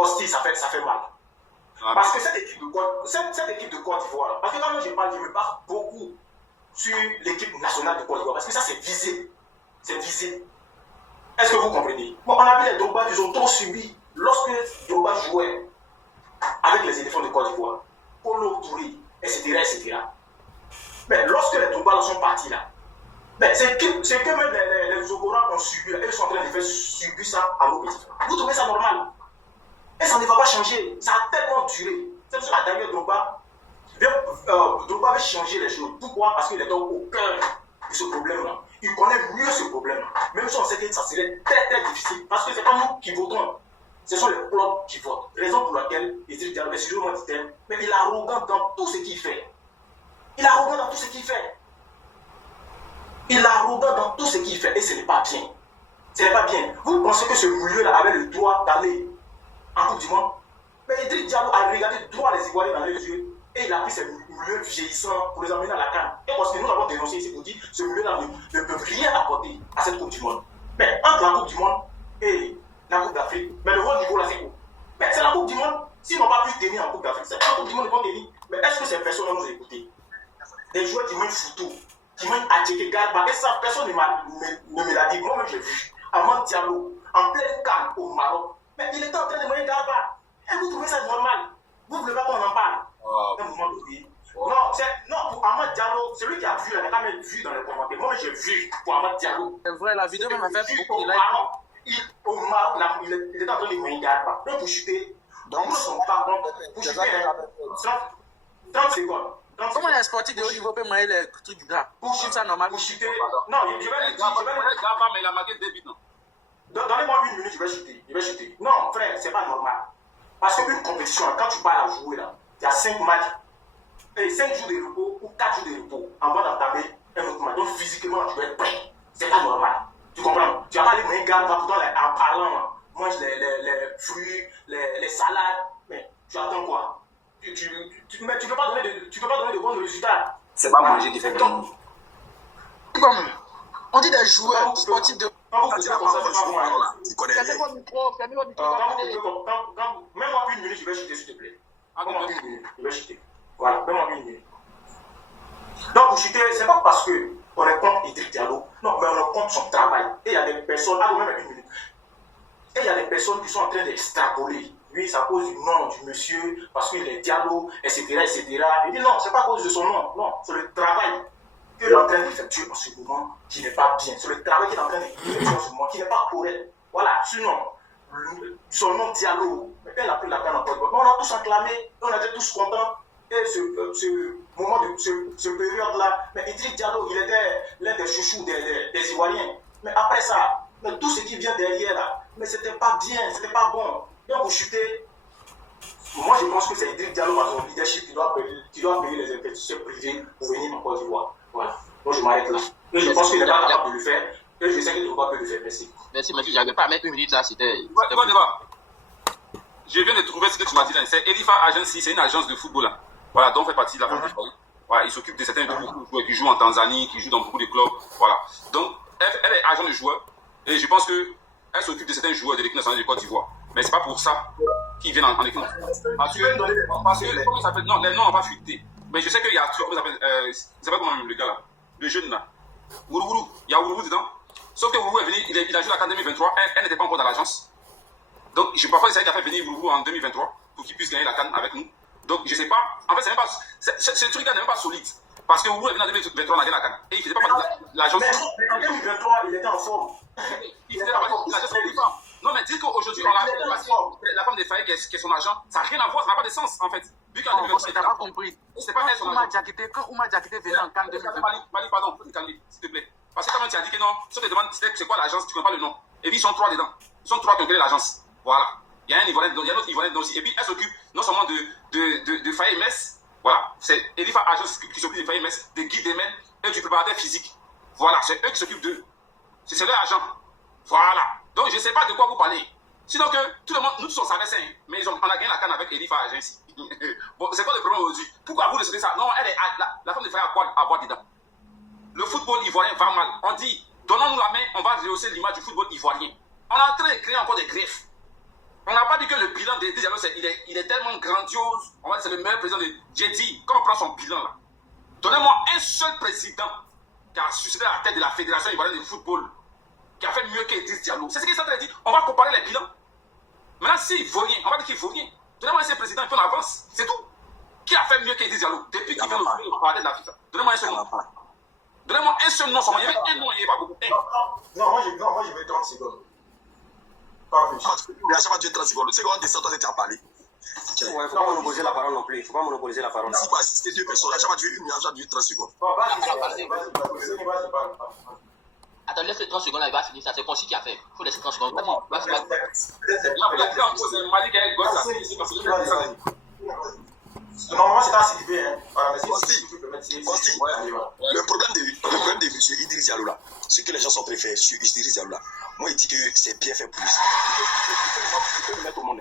hostile, ça fait mal. Parce que cette équipe de Côte d'Ivoire, parce que quand je parle, je me base beaucoup sur l'équipe nationale de Côte d'Ivoire, parce que ça c'est visible. C'est visible. Est-ce que vous comprenez? Bon, on a vu les Drogba, ils ont trop subi lorsque Drogba jouait avec les éléphants de Côte d'Ivoire, Polo Touré, etc., etc. Mais lorsque les Drogba sont partis là, c'est que même les Ogora ont subi, là, ils sont en train de faire subir ça à nos petits. Vous trouvez ça normal? Et ça ne va pas changer. Ça a tellement duré. C'est pour ça que Daniel Drogba va changer les choses. Pourquoi? Parce qu'il est au cœur de ce problème-là. Il connaît mieux ce problème. Même si on sait que ça serait très très difficile. Parce que ce n'est pas nous qui votons. Ce sont les clubs qui votent. Raison pour laquelle Idriss Diallo, excusez-moi du terme, mais il est arrogant dans tout ce qu'il fait. Il est arrogant dans tout ce qu'il fait. Il est arrogant dans tout ce qu'il fait. Et ce n'est pas bien. Ce n'est pas bien. Vous pensez que ce milieu-là avait le droit d'aller en Coupe du Monde? Mais Idriss Diallo a regardé droit les Ivoiriens dans les yeux et il a pris ces milieux vieillissants pour les emmener à la CAN. Et parce que nous avons dénoncé ici pour dire que ce milieu-là ne peut rien apporter à cette Coupe du Monde. Mais entre la Coupe du Monde et la Coupe d'Afrique, mais le haut niveau là c'est où? Mais c'est la Coupe du Monde. S'ils n'ont pas pu tenir en Coupe d'Afrique, c'est la Coupe du Monde qu'ils vont tenir. Mais est-ce que ces personnes vont nous écouter? Des joueurs qui mènent Foutou, qui mènent Adjeke Garba, et ça, personne ne me l'a dit. Moi-même, j'ai vu. Amand Diallo, en pleine CAN au Maroc. Mais il était en train de mener Garba. Et vous trouvez ça normal? Vous ne voulez pas qu'on en parle? Un mouvement de pays. Non, pour Amand Diallo, celui qui a vu, il n'a pas même vu dans les commentaires. Moi, j'ai vu pour Amand Diallo. C'est vrai, la vidéo même a fait beaucoup de likes. Au Maroc, il était en train de mener Garba. Donc, pour chuter, donc, pour chuter 30 secondes. Comment les sportifs de haut niveau peuvent manger les trucs du gras? Pour chuter, ça normal. Pour chuter. Non, je vais le dire. Mais il a marqué 2 buts, non? Donnez-moi 1 minute, je vais chuter. Non, frère, c'est pas normal. Parce qu'une compétition, quand tu pars à jouer, là, il y a 5 matchs, et 5 jours de repos ou 4 jours de repos avant d'entamer un autre match. Donc physiquement, tu dois être prêt. C'est pas normal. Tu comprends? Tu vas pas aller manger garde pourtant en parlant, mange les fruits, les salades, mais tu attends quoi? Mais tu ne peux pas donner de bons résultats. C'est pas manger qui fait bien. Comme on dit des joueurs sportifs de. Quand vous faites comme ça, c'est pas bon. Tu connais Fermez bien. votre micro, fermez votre micro. Même-moi 1 minute, je vais chuter, s'il te plaît. Même-moi 1 minute, je vais chuter. Voilà, même-moi 1 minute. Donc, pour chuter, c'est pas parce qu'on est contre Idriss Diallo, non, mais on est contre son travail. Et il y a des personnes, même 1 minute. Et il y a des personnes qui sont en train d'extrapoler. Oui, c'est à cause du nom du monsieur, parce qu'il est Diallo, etc., etc. Il dit non, c'est pas à cause de son nom, non, c'est le travail qu'il est en train d'effectuer en ce moment qui n'est pas bien. C'est le travail qu'il est en train d'effectuer en ce moment qui n'est pas correct. Voilà, sinon, son nom Diallo, elle a pris la canne en Côte d'Ivoire. On a tous acclamé, on était tous contents. Et ce moment, ce période-là, mais Idriss Diallo, il était l'un des chouchous des Ivoiriens. Mais après ça, mais tout ce qui vient derrière là, mais c'était pas bien, c'était pas bon. Donc pour chuter, moi je pense que c'est Idriss Diallo par son leadership qui doit payer les investisseurs privés pour venir en Côte d'Ivoire. Voilà. Donc je m'arrête là. Et je pense qu'il n'est pas capable de le faire. Et je sais qu'il ne doit pas le faire. Merci. Merci, monsieur. J'arrivais pas à mettre 1 minute là. C'était. Je viens de trouver ce que tu m'as dit là. C'est Elifa Agency, c'est une agence de football là. Voilà, donc on fait partie de la famille. Voilà, il s'occupe de certains joueurs qui jouent en Tanzanie, qui jouent dans beaucoup de clubs. Voilà. Donc, elle est agent de joueurs. Et je pense qu'elle s'occupe de certains joueurs de l'équipe nationale de Côte d'Ivoire. Mais c'est pas pour ça qu'ils viennent en équipe nationale. Parce que comment il s'appelle? Non, les noms n'ont pas fuité. Mais je sais qu'il y a comment il s'appelle comment le gars là? Le jeune là. Wourourou. Il y a Wourourou dedans. Sauf que Wourourou est venu, il a joué la CAN 2023. Elle n'était pas encore dans l'agence. Donc, je pense que c'est elle qui a fait venir Wourourou en 2023 pour qu'il puisse gagner la CAN avec nous. Donc, je sais pas. En fait, c'est même pas. Ce truc-là n'est même pas solide. Parce que Wourourou est venu en 2023 dans la CAN. Et il faisait pas partie de l'agence. Mais en 2023, il était en forme. Il faisait pas partie de l'agence. Non, mais dire qu'aujourd'hui, on a la femme des failles qui est son agent, ça n'a rien à voir, ça n'a pas de sens en fait. Vu qu'en 2023, Tu n'as pas compris. c'est pas elle son agent. Quand Oumar Diakité venait en CAN 2023. Mali, pardon, faut te calmer, s'il te plaît. Parce que quand tu as dit que non, si on te demande c'est quoi l'agence, tu ne connais pas le nom. Et puis ils sont 3 dedans. Ils sont 3 qui ont créé l'agence. Voilà. Il y a un Ivoirien dedans, il y a un autre Ivoirien dedans aussi. Et puis elle s'occupe non seulement de Faye Mess, voilà, c'est Elifa Agence qui s'occupe de Faye Mess, de Guy Demen et du préparateur physique. Voilà, c'est eux qui s'occupent d'eux. C'est leur agent. Voilà. Donc je ne sais pas de quoi vous parlez. Sinon que tout le monde, nous tous on savait ça, hein, mais on a gagné la canne avec Elifa Agence. Bon, c'est quoi le problème aujourd'hui? Pourquoi vous laissez ça? Non, elle est la femme de Faye à boire dedans. Le football ivoirien va mal. On dit, donnons-nous la main, on va rehausser l'image du football ivoirien. On est en train de créer encore des griefs. On n'a pas dit que le bilan Idriss Diallo, il est tellement grandiose. On va dire c'est le meilleur président de Djeddi. Quand on prend son bilan là, donnez-moi un seul président qui a suscité la tête de la Fédération ivoirienne de football, qui a fait mieux qu'Idriss Diallo. C'est ce qu'il est en train de dire. On va comparer les bilans. Maintenant, s'il vaut rien, on va dire qu'il vaut rien. Donnez-moi un seul président, il fait en avance. C'est tout. Qui a fait mieux qu'Idriss Diallo depuis qu'il vient au parler de la FIFA? Donnez-moi un seul nom. Donnez-moi un seul nom. Il y avait un nom, il n'y avait pas beaucoup. Non, moi je vais 30 secondes. Pas plus. Mais à chaque fois, tu es 30 secondes. C'est quand on descend, on est déjà parlé. Il ne faut pas monopoliser la parole non plus. Il ne faut pas monopoliser la parole. Si quoi, si c'était 2 personnes, à chaque fois, tu veux 1 minute, à chaque fois, tu veux 30 secondes. Attends, laisse les 30 secondes là, il va finir ça. C'est Conchi qui a fait. Il faut laisser 30 secondes. Vas-y. Normalement, c'est dans CDB. Le problème de M. Idriss Diallo là, ce que les gens sont très faits sur Idriss Diallo là, moi il dit que c'est bien fait pour lui. Il peut me mettre au monde.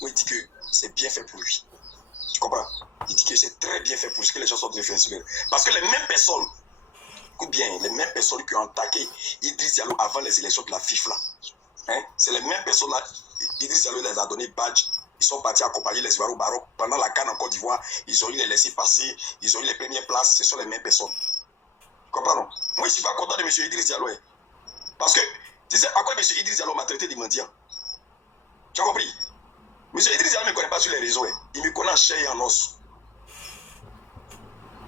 Moi il dit que c'est bien fait pour lui. Tu comprends? Il dit que c'est très bien fait pour lui, ce que les gens sont très faits sur lui. Parce que les mêmes personnes, écoute bien, les mêmes personnes qui ont attaqué Idriss Diallo avant les élections de la FIFA là, hein, c'est les mêmes personnes là, Idriss Diallo les a donné badge. Ils sont partis accompagner les Ivoiriens au Maroc. Pendant la CAN en Côte d'Ivoire, ils ont eu les laissés passer, ils ont eu les premières places. Ce sont les mêmes personnes. Comprenons. Moi, je ne suis pas content de M. Idriss Diallo. Parce que, tu sais, à quoi M. Idriss Diallo m'a traité de mendiant? Tu as compris? M. Idriss Diallo ne me connaît pas sur les réseaux. Il me connaît en chair et en os.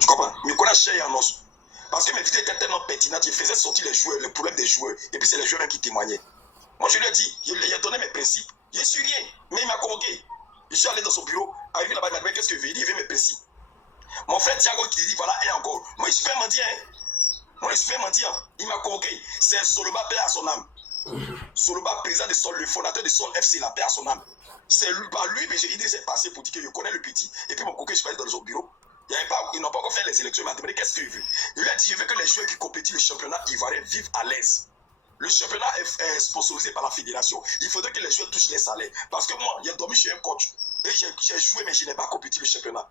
Tu comprends? Il me connaît en chair et en os. Parce que mes vidéos étaient tellement pertinentes, il faisait sortir les joueurs, le problème des joueurs. Et puis, c'est les joueurs même qui témoignaient. Moi, je lui ai dit, il a donné mes principes. Je suis rien, mais il m'a convoqué. Je suis allé dans son bureau, arrivé là-bas, il m'a dit, mais qu'est-ce que veut dire? Il veut mes principes. Mon frère Thiago qui dit, voilà, et encore. Moi, je suis fait mendiant. Moi, je suis fait mendiant. Il m'a convoqué. C'est Soloba, paix à son âme. Soloba, président de Sol, le fondateur de Sol FC, la paix à son âme. C'est lui, par lui, mais il dit, c'est passé pour dire que je connais le petit. Et puis, mon coquet, je suis allé dans son bureau. Ils n'ont pas encore fait les élections, il m'a demandé qu'est-ce qu'il veut. Il lui a dit, je veux que les joueurs qui compétissent le championnat ivoirien vivent à l'aise. Le championnat est sponsorisé par la fédération. Il faudrait que les joueurs touchent les salaires. Parce que moi, j'ai dormi chez un coach. Et j'ai joué, mais je n'ai pas compétit le championnat.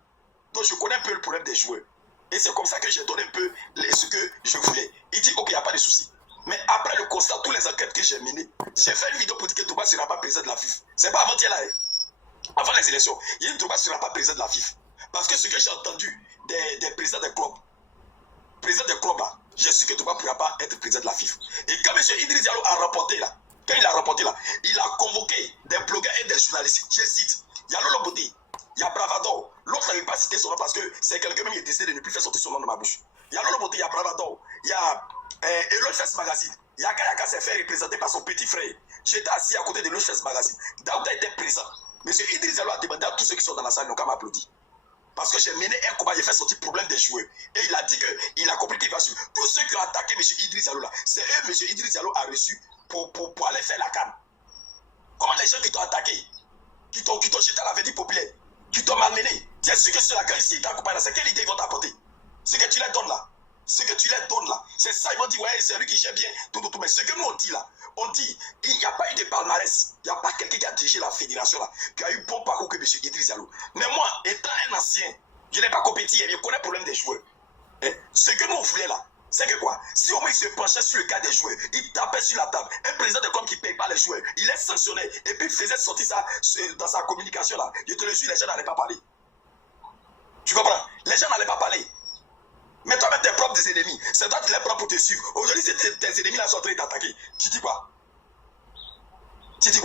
Donc, je connais un peu le problème des joueurs. Et c'est comme ça que j'ai donné un peu ce que je voulais. Il dit, ok, il n'y a pas de souci. Mais après le constat, tous les enquêtes que j'ai menées, j'ai fait une vidéo pour dire que Drogba ne sera pas président de la FIFA. C'est pas avant-hier là. Avant les élections, il dit que Drogba ne sera pas président de la FIFA. Parce que ce que j'ai entendu des présidents des clubs là, j'ai su que Drogba ne pourra pas être président de la FIFA. Et quand M. Idriss Diallo a remporté là, il a convoqué des blogueurs et des journalistes. Je cite, il y a Lolo Boté, il y a Bravador. L'autre n'avait pas cité son nom parce que c'est quelqu'un même qui a décidé de ne plus faire sortir son nom de ma bouche. Il y a Lolo Boté, il y a Bravador, il y a Eloge Magazine. Yaka Yaka s'est fait représenter par son petit frère. J'étais assis à côté de Eloge Magazine. Daouda était présent. M. Idriss Diallo a demandé à tous ceux qui sont dans la salle, ils n'ont qu'à m'applaudir. Parce que j'ai mené un combat, j'ai fait sortir le problème des joueurs. Et il a dit qu'il a compris qu'il va suivre. Tous ceux qui ont attaqué M. Idriss Diallo là, c'est eux M. Idriss Diallo a reçu pour aller faire la canne. Comment les gens qui t'ont attaqué, qui t'ont jeté à la vedette populaire, qui t'ont malmené, tiens, ceux que sur la canne ici, ils t'accompagnent là, c'est quelle idée ils vont t'apporter? Ce que tu leur donnes là. C'est ça, ils vont dire, ouais, c'est lui qui gère bien, tout. Mais ce que nous on dit là, il n'y a pas eu de palmarès. Il n'y a pas quelqu'un qui a dirigé la fédération là, qui a eu bon parcours que M. Idriss Diallo. Mais moi, étant un ancien, je n'ai pas compétit, je connais le problème des joueurs. Ce que nous on voulait là, c'est que quoi? Si au moins il se penchait sur le cas des joueurs, il tapait sur la table, un président de club qui ne paye pas les joueurs, il est sanctionné, et puis il faisait sortir ça dans sa communication là. Je te le jure, les gens n'allaient pas parler. Tu comprends? Les gens n'allaient pas parler. Mais toi, même tes propres ennemis, c'est toi qui les prends pour te suivre. Aujourd'hui, si tes ennemis là sont en train de t'attaquer, tu dis quoi? Sinon,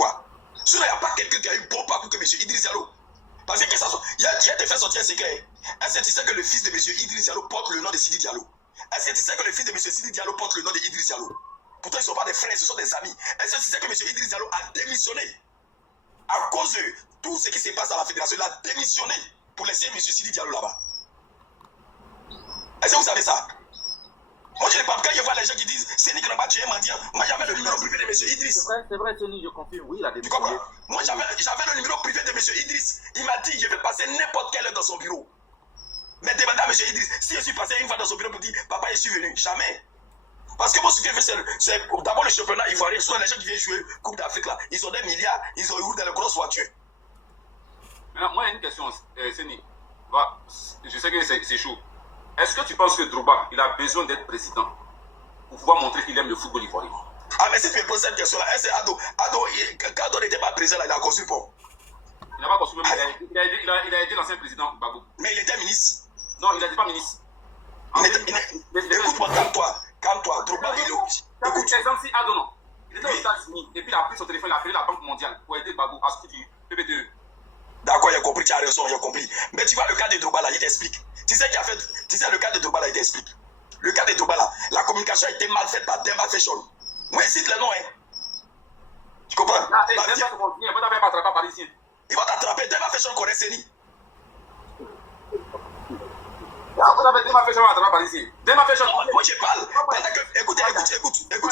il n'y a pas quelqu'un qui a eu bon parcours que M. Idriss Diallo. Parce que ça, il a te fait sortir un secret. Est-ce que tu sais que le fils de M. Idriss Diallo porte le nom de Sidi Diallo? Est-ce que tu sais que le fils de M. Sidi Diallo porte le nom de Idriss Diallo? Pourtant, ils ne sont pas des frères, ce sont des amis. Est-ce que tu sais que M. Idriss Diallo a démissionné à cause de tout ce qui se passe à la fédération? Il a démissionné pour laisser M. Sidi Diallo là-bas. Est-ce que vous savez ça? Moi, je n'ai pas, quand je vois les gens qui disent c'est Nick Namba, tu es mendiant. Moi, j'avais le numéro privé de M. Idriss. C'est vrai, Tony, je confirme. Oui, il a Tu démissionné. comprends? Moi, j'avais le numéro privé de M. Idriss. Il m'a dit je vais passer n'importe quelle heure dans son bureau. Mais demandez à M. Idriss, si je suis passé une fois dans son bureau pour dire papa, je suis venu. Jamais. Parce que moi, ce que je fais, c'est d'abord le championnat ivoirien. Soit les gens qui viennent jouer Coupe d'Afrique là, ils ont des milliards, ils ont eu dans les grosses voitures. Maintenant, moi, il y a une question, Séni. Je sais que c'est chaud. Est-ce que tu penses que Drogba, il a besoin d'être président pour pouvoir montrer qu'il aime le football ivoirien? Ah, mais si tu me poses cette question-là, est-ce que Ado, quand on n'était pas président, là, il a construit le pont. Il n'a pas construit même. Il a aidé l'ancien président Gbagbo. Mais il était ministre. Non, il n'était pas ministre. Écoute-moi, calme-toi. Drogba, il est obligé. Écoute, exemple, si Adonon, il était aux États-Unis et puis il a pris son téléphone, il a appelé la Banque mondiale pour aider Gbagbo à sortir du PPTE. D'accord, j'ai compris, tu as raison, j'ai compris. Mais tu vois, le cas de Drogba là, il t'explique. Tu sais le cas de Drogba là, il t'explique. Le cas de Drogba là, la communication a été mal faite par Demba Fashion. Moi, je cite le nom, hein. Tu comprends? Demba, c'est mon bien, vous n'avez pas attrapé parisien. Ils vont t'attraper, Demba Fashion connaît Seni. Vous avez Demba Fashion attrapé parisien. Demba Fashion. Moi, je parle. Écoute,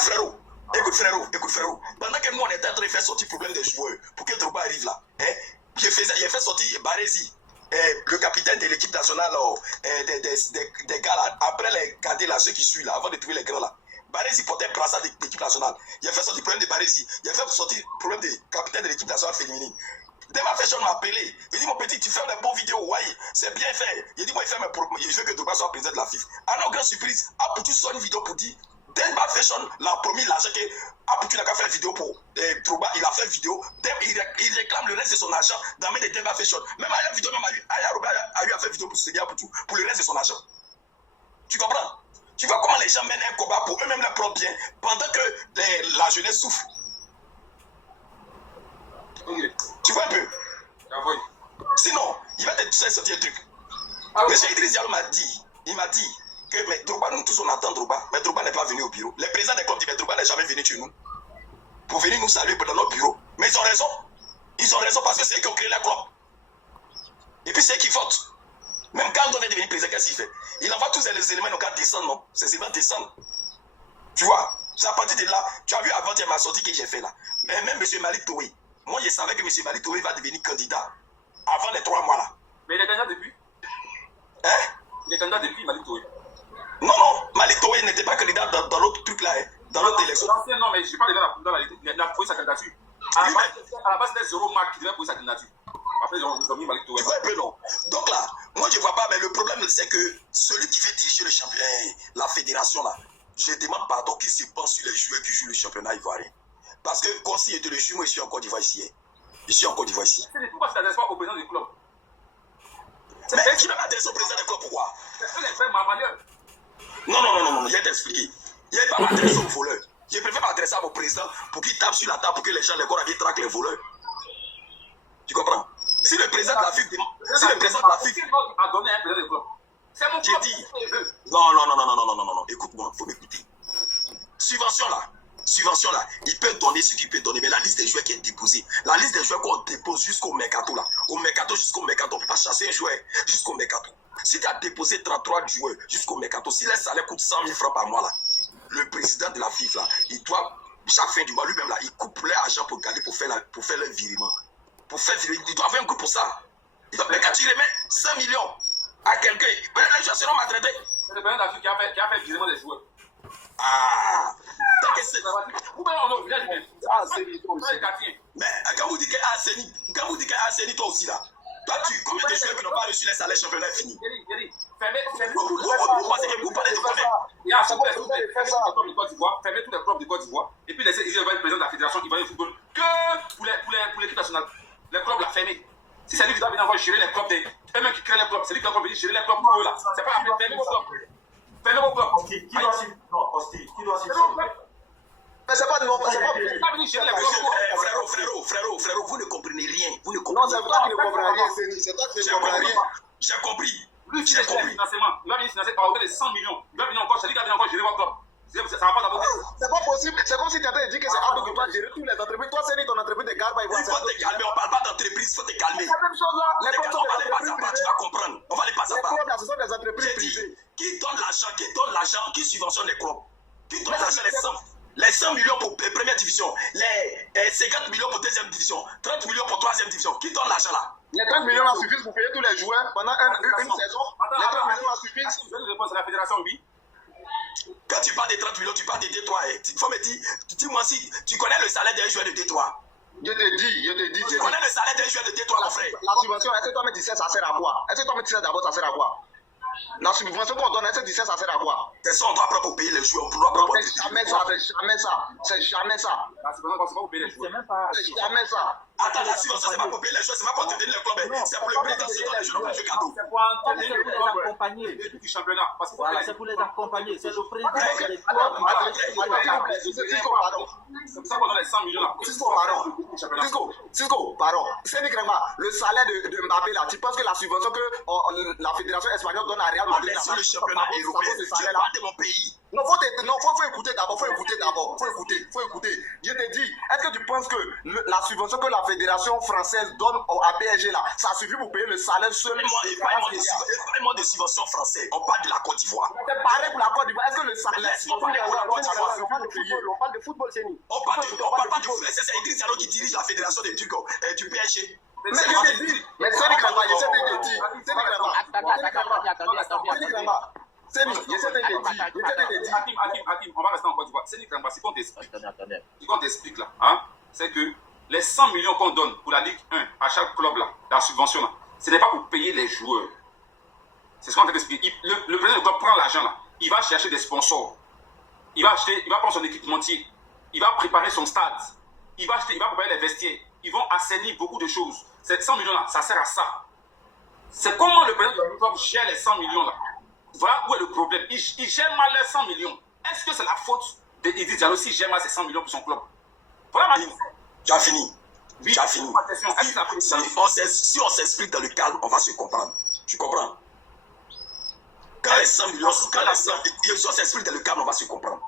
frérot. Écoute, frérot. Pendant que nous, on était en train de faire sortir le problème des joueurs, pour que Drogba arrive là, hein, j'ai fait sortir Baresi, le capitaine de l'équipe nationale, des gars là, après les cadets là, ceux qui suivent là, avant de trouver les grands là. Baresi portait un brassard de l'équipe nationale. Il a fait sortir le problème de Baresi. Il a fait sortir le problème du capitaine de l'équipe nationale féminine. Demba Fashion m'a appelé. Il dit, mon petit, tu fais des bonnes vidéos. Ouais, c'est bien fait. Il dit, moi, je veux que Drogba soit président de la FIFA. Ah non, grande surprise. Aputu sort une vidéo pour dire, Demba Fashion l'a promis l'argent que Aputu n'a qu'à faire une vidéo pour Drogba. Il a fait une vidéo. Il réclame le reste de son argent dans le Demba Fashion. Même Aya vidéo, a eu à faire une vidéo pour se Aputu pour le reste de son argent. Tu comprends? Tu vois comment les gens mènent un combat pour eux-mêmes leur propre bien pendant que la jeunesse souffre. Okay. Tu vois un peu? Oui. Sinon, il va te sortir un truc. Monsieur Idriss Diallo m'a dit, que mais Drogba, nous tous on attend Drogba, mais Drogba n'est pas venu au bureau. Les présidents des clubs disent, mais Drogba n'est jamais venu chez nous pour venir nous saluer dans notre bureau. Mais ils ont raison. Ils ont raison parce que c'est eux qui ont créé la club. Et puis c'est eux qui votent. Même quand on devient devenir président, qu'est-ce qu'il fait? Il envoie tous les éléments dans le cas descendre, non? Ces éléments descendent. Tu vois? C'est à partir de là, tu as vu avant-hier ma sortie que j'ai fait là. Mais même M. Malik Touré, moi je savais que M. Malik Touré va devenir candidat avant les 3 mois là. Mais il est candidat depuis? Hein? Il est candidat depuis Malik Touré. Non, Malik Touré n'était pas candidat dans l'autre truc là, hein, dans l'autre élection. Non, mais je ne parle pas de il a posé sa candidature. À la base, c'était 0 marque qui devait poser sa candidature. Après, ils ont mis Malik Touré. Tu vois un peu, non? Donc là, moi je ne vois pas, mais le problème c'est que celui qui veut diriger le championnat, la fédération là, je demande pardon qu'il se pense sur les joueurs qui jouent le championnat ivoirien. Parce que quand s'il était le jour, moi je suis en Côte d'Ivoire ici. Je suis en Côte d'Ivoire ici. C'est pourquoi tu t'adresses pas au président du club? Mais qui va m'adresser au président du club, pourquoi? C'est ce que les frères Mamalieur. Non, il a t'expliqué. Il n'a pas m'adresser aux voleurs. Je préfère m'adresser à mon président pour qu'il tape sur la table pour que les gens, les corps traquent les voleurs. Tu comprends? Si le président de la FIFA, a donné un président du club. C'est mon club. J'ai dit. Non. Écoute-moi, il faut m'écouter. Subvention là, il peut donner ce qu'il peut donner, mais la liste des joueurs qui est déposée, la liste des joueurs qu'on dépose jusqu'au mercato là, jusqu'au mercato, on ne peut pas chasser un joueur jusqu'au mercato. Si tu as déposé 33 joueurs jusqu'au mercato, si les salaires coûtent 100 000 francs par mois là, le président de la FIFA là, il doit, chaque fin du mois, lui-même là, il coupe leur argent pour garder, pour faire le virement. Il doit avoir un coup pour ça. Mais quand tu remets 100 millions à quelqu'un, les joueurs seront maltraités. C'est le président de la FIFA qui a fait le virement des joueurs. Ah, tant que c'est. Vous pouvez en village, mais quand vous dites que Aseni, toi aussi là, toi, combien de joueurs qui n'ont pas reçu les salaires championnat fini? Vous parlez de combien? Il y a fermez tous les clubs de Côte d'Ivoire, et puis laissez le président de la fédération qui va au football que pour l'équipe nationale. Les clubs l'a fermé. Si c'est lui qui doit venir avoir gérer les clubs, eux-mêmes qui créent les clubs, c'est lui qui doit venir gérer les clubs pour eux là. C'est pas fermez vos clubs. Fermez vos clubs. Qui doit suivre? Mais c'est pas de mon frérot, vous ne comprenez rien. Non, c'est toi qui ne comprends rien, c'est toi qui ne comprends rien. J'ai compris. Lui, il va venir financer par hauteur de 100 millions. Il va venir encore, c'est lui qui va venir encore gérer vos clubs. Ça va pas d'abord. C'est pas possible. C'est comme si tu étais de dire que c'est Abdou qui doit gérer toutes les entreprises. Toi, c'est ton entreprise de Garba. Il faut te calmer. On ne parle pas d'entreprise. Il faut te calmer. C'est la même chose là. Les clubs, on va les passer à part. Tu vas comprendre. On va les passer à part. Les clubs là, ce sont des entreprises privées. Qui donne l'argent, qui subventionne les clubs? Qui donne l'argent, les 100 millions pour première division, les 50 millions pour deuxième division, 30 millions pour troisième division. Qui donne l'argent là? Les 30 millions là suffisent pour payer tous les joueurs pendant une saison. Les 30 millions là suffisent. Je vais répondre à la fédération, oui. Quand tu parles de 30 millions, tu parles de Détroit. Il faut me dire, dis-moi si tu connais le salaire d'un joueur de Détroit. Je te dis. Tu connais le salaire d'un joueur de Détroit, mon frère? La subvention, est-ce que toi, mais tu sais, ça sert à quoi? Est-ce que toi, mais tu sais d'abord, ça sert à quoi? La subvention qu'on donne, est-ce que tu sais, ça sert à quoi? C'est ça, on doit pas payer les joueurs. On doit pas C'est jamais ça. La subvention, c'est pas pour payer les joueurs. C'est jamais ça. Attends, la subvention, c'est pas pour payer les joueurs, c'est pas pour entretenir le club. C'est pour le président, c'est dans les joueurs, les cadeaux. C'est pour entretenir C'est pour les accompagner. du championnat. Parce que Voilà, c'est pour les accompagner. C'est le président des clubs. c'est pour ça qu'on a les 100 millions là. Cisco, pardon. C'est le salaire de Mbappé là. Tu penses que la subvention que la fédération espagnole donne à Real Madrid Sur le championnat européen, je parle de mon pays. Non, faut écouter d'abord. Faut écouter. Je te dis, est-ce que tu penses que la subvention que la fédération française donne à PSG là, ça suffit pour payer le salaire seulement? Parlez-moi de subventions françaises. On parle de la Côte d'Ivoire. C'est pareil pour la Côte d'Ivoire. Est-ce que le salaire On parle On parle de football, c'est nous. On parle pas du foot. C'est Idriss Diallo qui dirige la fédération du PSG. Mais c'est ce que je dis. Mais c'est les Krama, j'essaie de te dire. Hakim, on va rester en Côte d'Ivoire. C'est ce qu'on t'explique là. Hein? C'est que les 100 millions qu'on donne pour la Ligue 1 à chaque club là, la subvention là, ce n'est pas pour payer les joueurs. C'est ce qu'on t'explique. Le président du club prend l'argent là, il va chercher des sponsors. Il va prendre son équipementier. Il va préparer son stade. Il va préparer les vestiaires. Ils vont assainir beaucoup de choses. Ces 100 millions là, ça sert à ça. C'est comment le président du club gère les 100 millions là. Voilà où est le problème. Il gère mal les 100 millions. Est-ce que c'est la faute d'Idriss Diallo s'il gère mal ces 100 millions pour son club? Voilà ma question. Tu as fini. Oui, Tu as fini. Si on s'explique dans le calme, on va se comprendre. Tu comprends? Quand les 100 millions, si on s'explique dans le calme, on va se comprendre.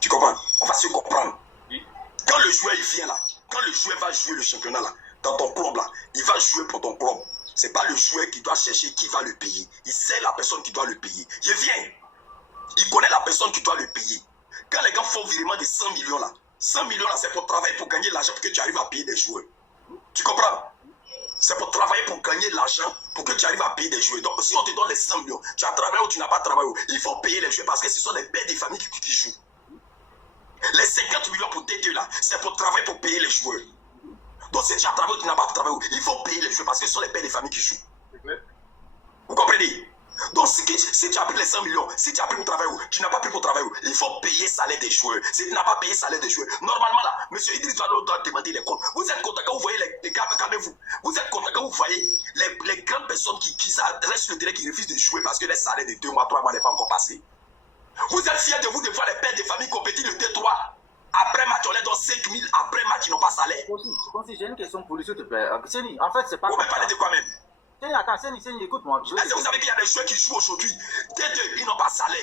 Tu comprends? On va se comprendre. Oui. Quand le joueur il vient là, quand le joueur va jouer le championnat là, dans ton club là, il va jouer pour ton club. C'est pas le joueur qui doit chercher qui va le payer. Il sait la personne qui doit le payer. Il vient. Il connaît la personne qui doit le payer. Quand les gars font virement de 100 millions là, 100 millions là, c'est pour travailler pour gagner l'argent pour que tu arrives à payer des joueurs. Tu comprends? C'est pour travailler pour gagner l'argent pour que tu arrives à payer des joueurs. Donc si on te donne les 100 millions, tu as travaillé ou tu n'as pas travaillé, il faut payer les joueurs parce que ce sont les pères des familles qui jouent. Les 50 millions pour T2 là, c'est pour travailler pour payer les joueurs. Donc si tu as travaillé ou tu n'as pas travaillé, il faut payer les joueurs parce que ce sont les pères des familles qui jouent. Vous comprenez? Donc si tu as pris les 100 millions, si tu as pris pour travailler, tu n'as pas pris pour travailler, il faut payer le salaire des joueurs. Si tu n'as pas payé le salaire des joueurs, normalement là, M. Idriss Diallo doit demander les comptes. Vous êtes content quand vous voyez les gars, calmez-vous. Vous êtes content quand vous voyez les grandes personnes qui restent sur le terrain, qui refusent de jouer parce que les salaires de 2 mois, 3 mois n'est pas encore passé. Vous êtes fiers de voir les pères de famille compétir le T3. Après match, on les donne 5 000, après match, ils n'ont pas salaire. J'ai une question pour lui, s'il te plaît. Séni, en fait, c'est pas. Vous pouvez parler de quoi même? Séni, attends, Séni, écoute-moi. Est-ce que vous savez qu'il y a des joueurs qui jouent aujourd'hui? T2, ils n'ont pas salaire.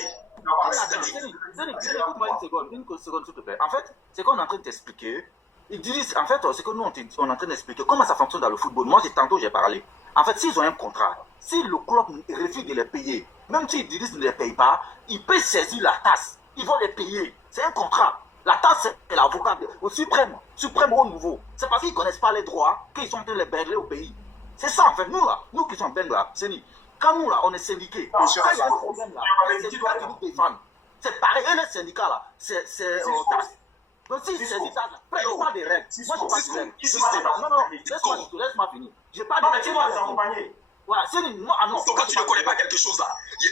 Séni, écoute-moi une seconde, s'il te plaît. En fait, c'est qu'on est en train de t'expliquer. Ils disent, en fait, c'est que nous, on est en train d'expliquer comment ça fonctionne dans le football. Moi, tantôt, j'ai parlé. En fait, s'ils ont un contrat, si le club refuse de les payer, même s'ils disent qu'ils ne les payent pas, ils peuvent saisir la tasse. Ils vont les payer. C'est un contrat. La tasse, c'est l'avocat au suprême au nouveau. C'est parce qu'ils ne connaissent pas les droits qu'ils sont en train de les berger au pays. C'est ça, en fait. Nous, là, nous qui sommes là, Séni, quand nous, là, on est syndiqués, quand il y a un problème, là, les syndicats qui nous défendent, c'est pareil. Et les syndicats, là, c'est tasse. Donc, si c'est ça, après, je parle des règles. Moi, je parle des règles. Non, laisse-moi finir. Je parle des règles. Voilà, c'est une. Non, non. Donc, quand tu ne connais pas quelque chose là, j'ai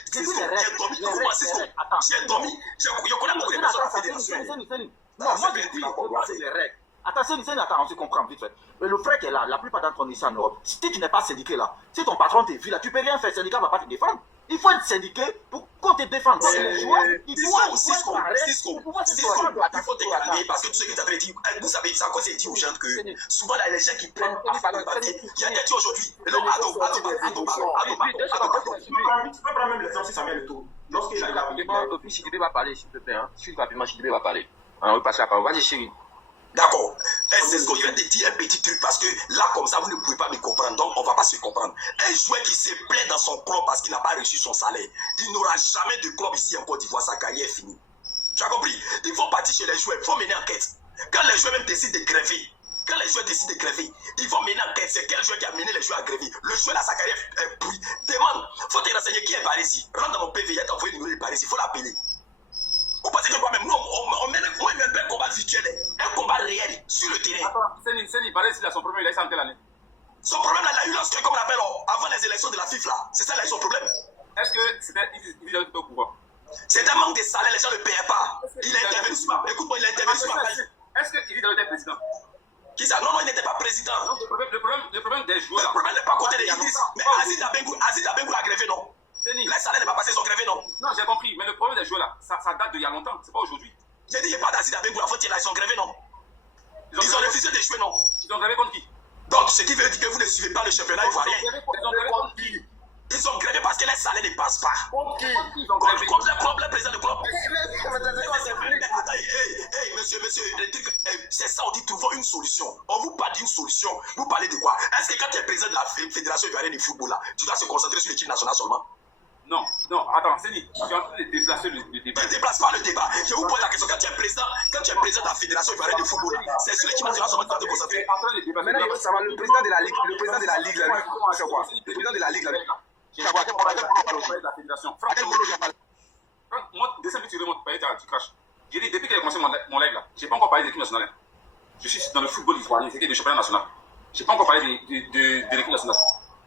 dormi, je connais beaucoup de personnes à la fédération. Non, moi, je dis, c'est les règles. Attends, attends, on se comprend vite fait. Mais le frère qui est là, la plupart d'entre nous ici en Europe, si tu n'es pas syndiqué là, si ton patron te vit là, tu peux rien faire, le syndicat ne va pas te défendre. Il faut être syndiqué pour qu'on te défende. Cisco, il faut te calmer parce que tout ce que tu avais dit, vous savez, ça cause dit aux gens que souvent là, les gens qui prennent à faire le papier, il y a des dit aujourd'hui, tu peux prendre même l'exemple si ça met le tour. Lorsqu'il a Puis si tu vas parler, s'il te plaît, suis rapidement, si tu vas parler. On va passer à la parole. Vas-y, chérie. D'accord. C'est ce qu'on vient de dire, un petit truc, parce que là, comme ça, vous ne pouvez pas me comprendre, donc on ne va pas se comprendre. Un joueur qui se plaît dans son club parce qu'il n'a pas reçu son salaire, il n'aura jamais de club ici en Côte d'Ivoire, sa carrière est finie. Tu as compris? Il faut partir chez les joueurs, il faut mener enquête. Quand les joueurs même décident de gréver, ils vont mener enquête. C'est quel joueur qui a mené les joueurs à gréver? Le joueur là, sa carrière est pourrie. Demande, il faut te renseigner qui est Paris. Rentre dans mon PV, il a envoyé le numéro de Paris, il faut l'appeler. Vous pensez que moi-même, nous, on mène un combat virtuel, un combat réel sur le terrain. Attends, Séni, Paris, il a son problème, il a essayé en quelle année? Son problème, là, il a eu lorsque, comme on l'appelle, avant les élections de la FIFA, là. C'est ça, là, son problème. Est-ce que c'était Idriss au pouvoir? C'est un manque de salaire, les gens ne le payaient pas. Il a intervenu sur ma. Écoute-moi, il a intervenu sur ma page. Est-ce que Idriss était président? Qui ça? Non, il n'était pas président. Non, le problème des joueurs. Le problème n'est pas côté des Idriss. Mais Aziz Abengou a grévé, non? Les salaires n'est pas passé, ils ont grévé, non? Non, j'ai compris. Mais le problème des joueurs là, ça date d'il y a longtemps. C'est pas aujourd'hui. J'ai dit, il n'y a pas d'Aziz Abengou, la faute est là, ils ont grévé, non? Ils ont refusé de jouer, non? Ils ont grévé contre qui? Donc, ce qui veut dire que vous ne suivez pas le championnat ivoirien. Ils ont grévé contre qui? Ils ont grévé parce que les salaires ne passent pas. Contre qui? Ils ont grévé. Contre le club, le président du club. Monsieur, c'est ça, on dit trouvons une solution. On vous parle d'une solution. Vous parlez de quoi? Est-ce que quand tu es président de la Fédération ivoirienne de football, là, tu dois se concentrer sur l'équipe nationale seulement? Non, attends, Séni, tu es en train de déplacer le débat. Ne déplace pas le débat. Je vous pose la question. Quand tu es président de la Fédération ivoirienne de football, c'est sur l'équipe nationale seulement que tu dois te concentrer. Maintenant, ça va, le président de la Ligue, là, lui, c'est quoi? Le président de la Ligue, là, lui. J'ai pas de la fédération. Moi, dès que tu remontes, tu craches. J'ai dit, depuis que j'ai commencé mon live là, j'ai pas encore parlé de l'équipe nationale. Je suis dans le football ivoirien, c'est du championnat national. J'ai pas encore parlé de l'équipe nationale.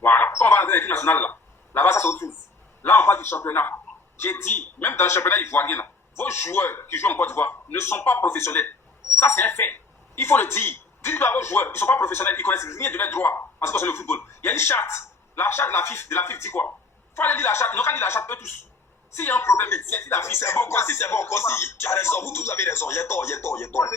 Voilà. Quand on parle de l'équipe nationale là-bas, ça c'est autre chose. Là, on parle du championnat. J'ai dit, même dans le championnat ivoirien, là, vos joueurs qui jouent en Côte d'Ivoire ne sont pas professionnels. Ça, c'est un fait. Il faut le dire. Dites-le à vos joueurs, ils ne sont pas professionnels, ils ne connaissent rien de leurs droits en ce qui concerne le football. Il y a une charte. La charte de la FIFA dit quoi? Il faut aller lire la charte. Ils n'ont qu'à lire la charte, eux tous. S'il y a un problème, c'est la FIFA. C'est bon, Kossi, tu as raison, vous tous avez raison. Il est tort. Je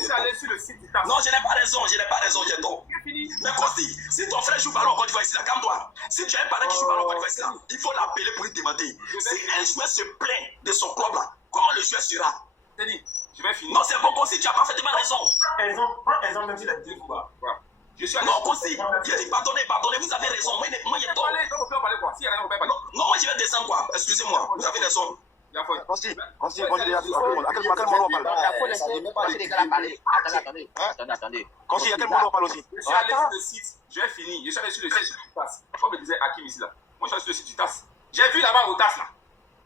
suis allé sur le site du TAS. Non, je n'ai pas raison, il est tort. Mais Kossi, si ton frère joue ballon en Côte d'Ivoire ici, là, calme-toi. Si tu as un parent qui joue ballon en Côte d'Ivoire ici, là, il faut l'appeler pour lui demander. Si un joueur se plaint de son club là, comment le joueur sera? Tenny, je vais finir. Non, c'est bon, Kossi, tu as parfaitement raison. Prends exemple même si la vidéo va. Voilà. Je suis allé. Non, Kossi, il dit pardonnez, vous avez raison. Moi, il est tort. Donc, on peut en parler quoi? S'il y a rien, on peut parler. Non, moi, je vais descendre quoi. Excusez-moi, vous avez raison. Il y a quoi? Consti, à quel moment on parle? Il faut laisser les gars parler. Attendez. Consti, à quel moment on parle aussi? Je suis allé sur le site, je vais finir. Je suis allé sur le site du TAS. Comme le disait Hakim ici là. Moi, je suis allé sur le site du TAS. J'ai vu là-bas au TAS là,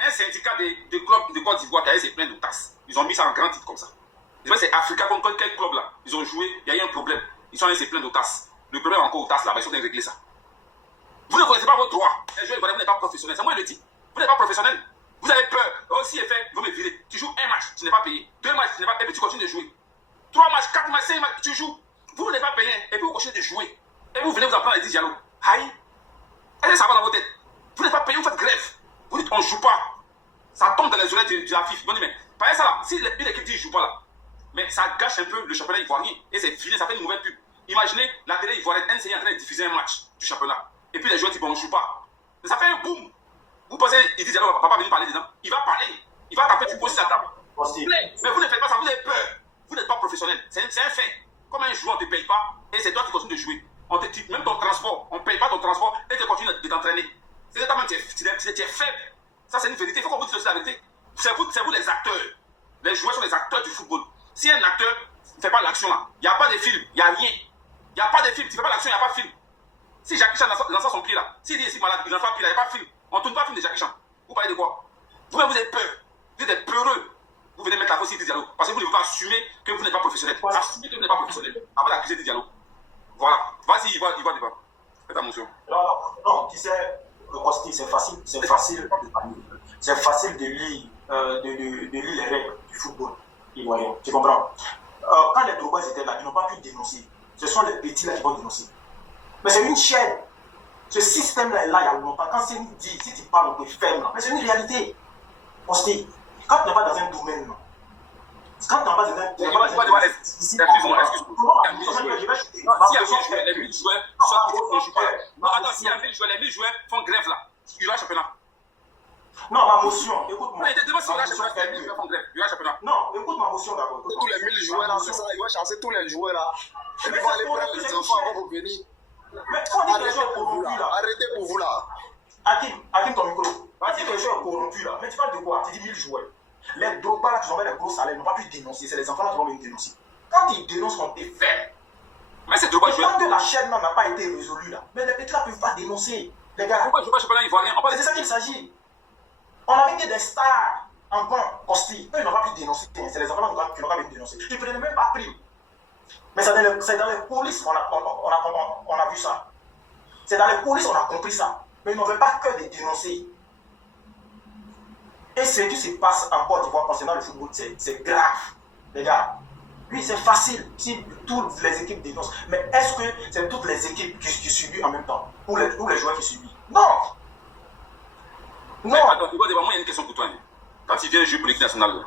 un syndicat de clubs de Côte d'Ivoire qui avait ses plaintes au TAS. Ils ont mis ça en grand titre comme ça. Je sais c'est Africa contre quel club là. Ils ont joué, il y a eu un problème. Ils sont allés se plaindre au TAS. Le problème est encore au TAS là, ils sont en train de régler ça. Vous ne connaissez pas vos droits. Les joueurs, vous n'êtes pas professionnels. C'est moi qui le dis. Vous n'êtes pas professionnel. Vous avez peur. Oh, si est fait, vous me virez. Tu joues un match, tu n'es pas payé. 2 matchs, tu n'es pas payé, et puis tu continues de jouer. 3 matchs, 4 matchs, 5 matchs, tu joues. Vous n'êtes pas payé, et puis vous continuez de jouer. Et vous venez vous apprendre à dire dialogue. Aïe. Est-ce que ça va dans vos têtes? Vous n'êtes pas payé, vous faites grève. Vous dites on ne joue pas. Ça tombe dans les oreilles de la FIFA. Bon, mais par ça là, si une équipe dit je ne joue pas là, mais ça gâche un peu le championnat ivoirien. Et c'est fini, ça fait une nouvelle pub. Imaginez la télé ivoirienne, NCI en train de diffuser un match du championnat. Et puis les joueurs disent bon, on ne joue pas. Mais ça fait un boom. Vous pensez, il dit dialogue, papa venir parler dedans. Il va parler. Il va taper, tu poses sa table. Mais vous ne faites pas ça, vous avez peur. Vous n'êtes pas professionnel. C'est un fait. Comme un joueur ne te paye pas, et c'est toi qui continues de jouer. On te tue, même ton transport, on ne paye pas ton transport, et tu continues de t'entraîner. C'est toi-même, tu es faible. Ça, c'est une vérité. Il faut qu'on vous dise la vérité. C'est vous les acteurs. Les joueurs sont les acteurs du football. Si un acteur ne fait pas l'action là, il n'y a pas de film, il n'y a rien. Il n'y a pas de film, tu ne fais pas l'action, il n'y a pas de film. Si Jackie Chan lance son pied là, s'il dit ici malade, il lance pas pied là, il n'y a pas de film. On ne tourne pas le film de Jackie Chan. Vous parlez de quoi? Vous-même, vous avez peur. Vous êtes peureux. Vous venez mettre la fausse idée de dialogue. Parce que vous ne pouvez pas assumer que vous n'êtes pas professionnel. Assumez que vous n'êtes pas professionnel. Avant d'accuser de dialogue. Voilà. Vas-y, il va débat. Faites attention. Non, tu sais, Kosti, c'est facile. C'est facile de lire, les règles du football ivoirien. Tu comprends? Quand les Drogba étaient là, ils n'ont pas pu dénoncer. Ce sont les petits là qui vont dénoncer. Mais c'est une chaîne. Ce système-là est là il y a longtemps. Quand c'est une dit, si tu parles, on te ferme là. Mais c'est une réalité. Kosti, quand tu n'es pas dans un domaine, non. Quand tu n'es pas dans un domaine. Excuse-moi. S'il y a 1000 joueurs, soit qui ne jouent pas. Non, attends, s'il y a 1000 joueurs, les 1000 joueurs font grève là. Il y aura championnat. Non, ma motion, écoute-moi. Mais demande s'il y aura championnat, les 1000 joueurs font grève. Il y aura championnat. Non, écoute ma motion d'abord. Tous les 1000 joueurs là, c'est ça, il va chasser tous les joueurs là. Et puis il va aller prendre les enfants avant pour venir. Mais quand on dit que les joueurs corrompus là. Arrêtez pour vous là. Hakim, ton micro. Quand tu dis que les joueurs corrompus là, mais tu parles de quoi? Tu dis 1000 joueurs. Les Drogba là qui ont fait les gros salaires n'ont pas pu dénoncer. C'est les enfants là qui vont venir dénoncer. Quand ils dénoncent, on te fait. Mais c'est Drogba joueur. Tant que la chaîne n'a pas été résolue là, mais les petits là ne peuvent pas dénoncer. Les gars. Pourquoi je joue pas championnat ivoirien? C'est de ça qu'il s'agit. On avait été des stars en bon Kosti. Eux, ils n'ont pas pu dénoncer. C'est les enfants là qui n'ont pas pu dénoncer. Ils ne prenaient même pas pris. Mais c'est dans les polices qu'on a vu ça. C'est dans les polices qu'on a compris ça. Mais ils n'avaient pas que de dénoncer. Et ce qui se passe en Côte d'Ivoire concernant le football, c'est grave. Les gars, Oui, c'est facile si toutes les équipes dénoncent. Mais est-ce que c'est toutes les équipes qui subissent en même temps? Ou les joueurs qui subissent? Non. Non. Attends, moi, il y a une question pour toi. Quand tu viens jouer pour l'équipe nationale,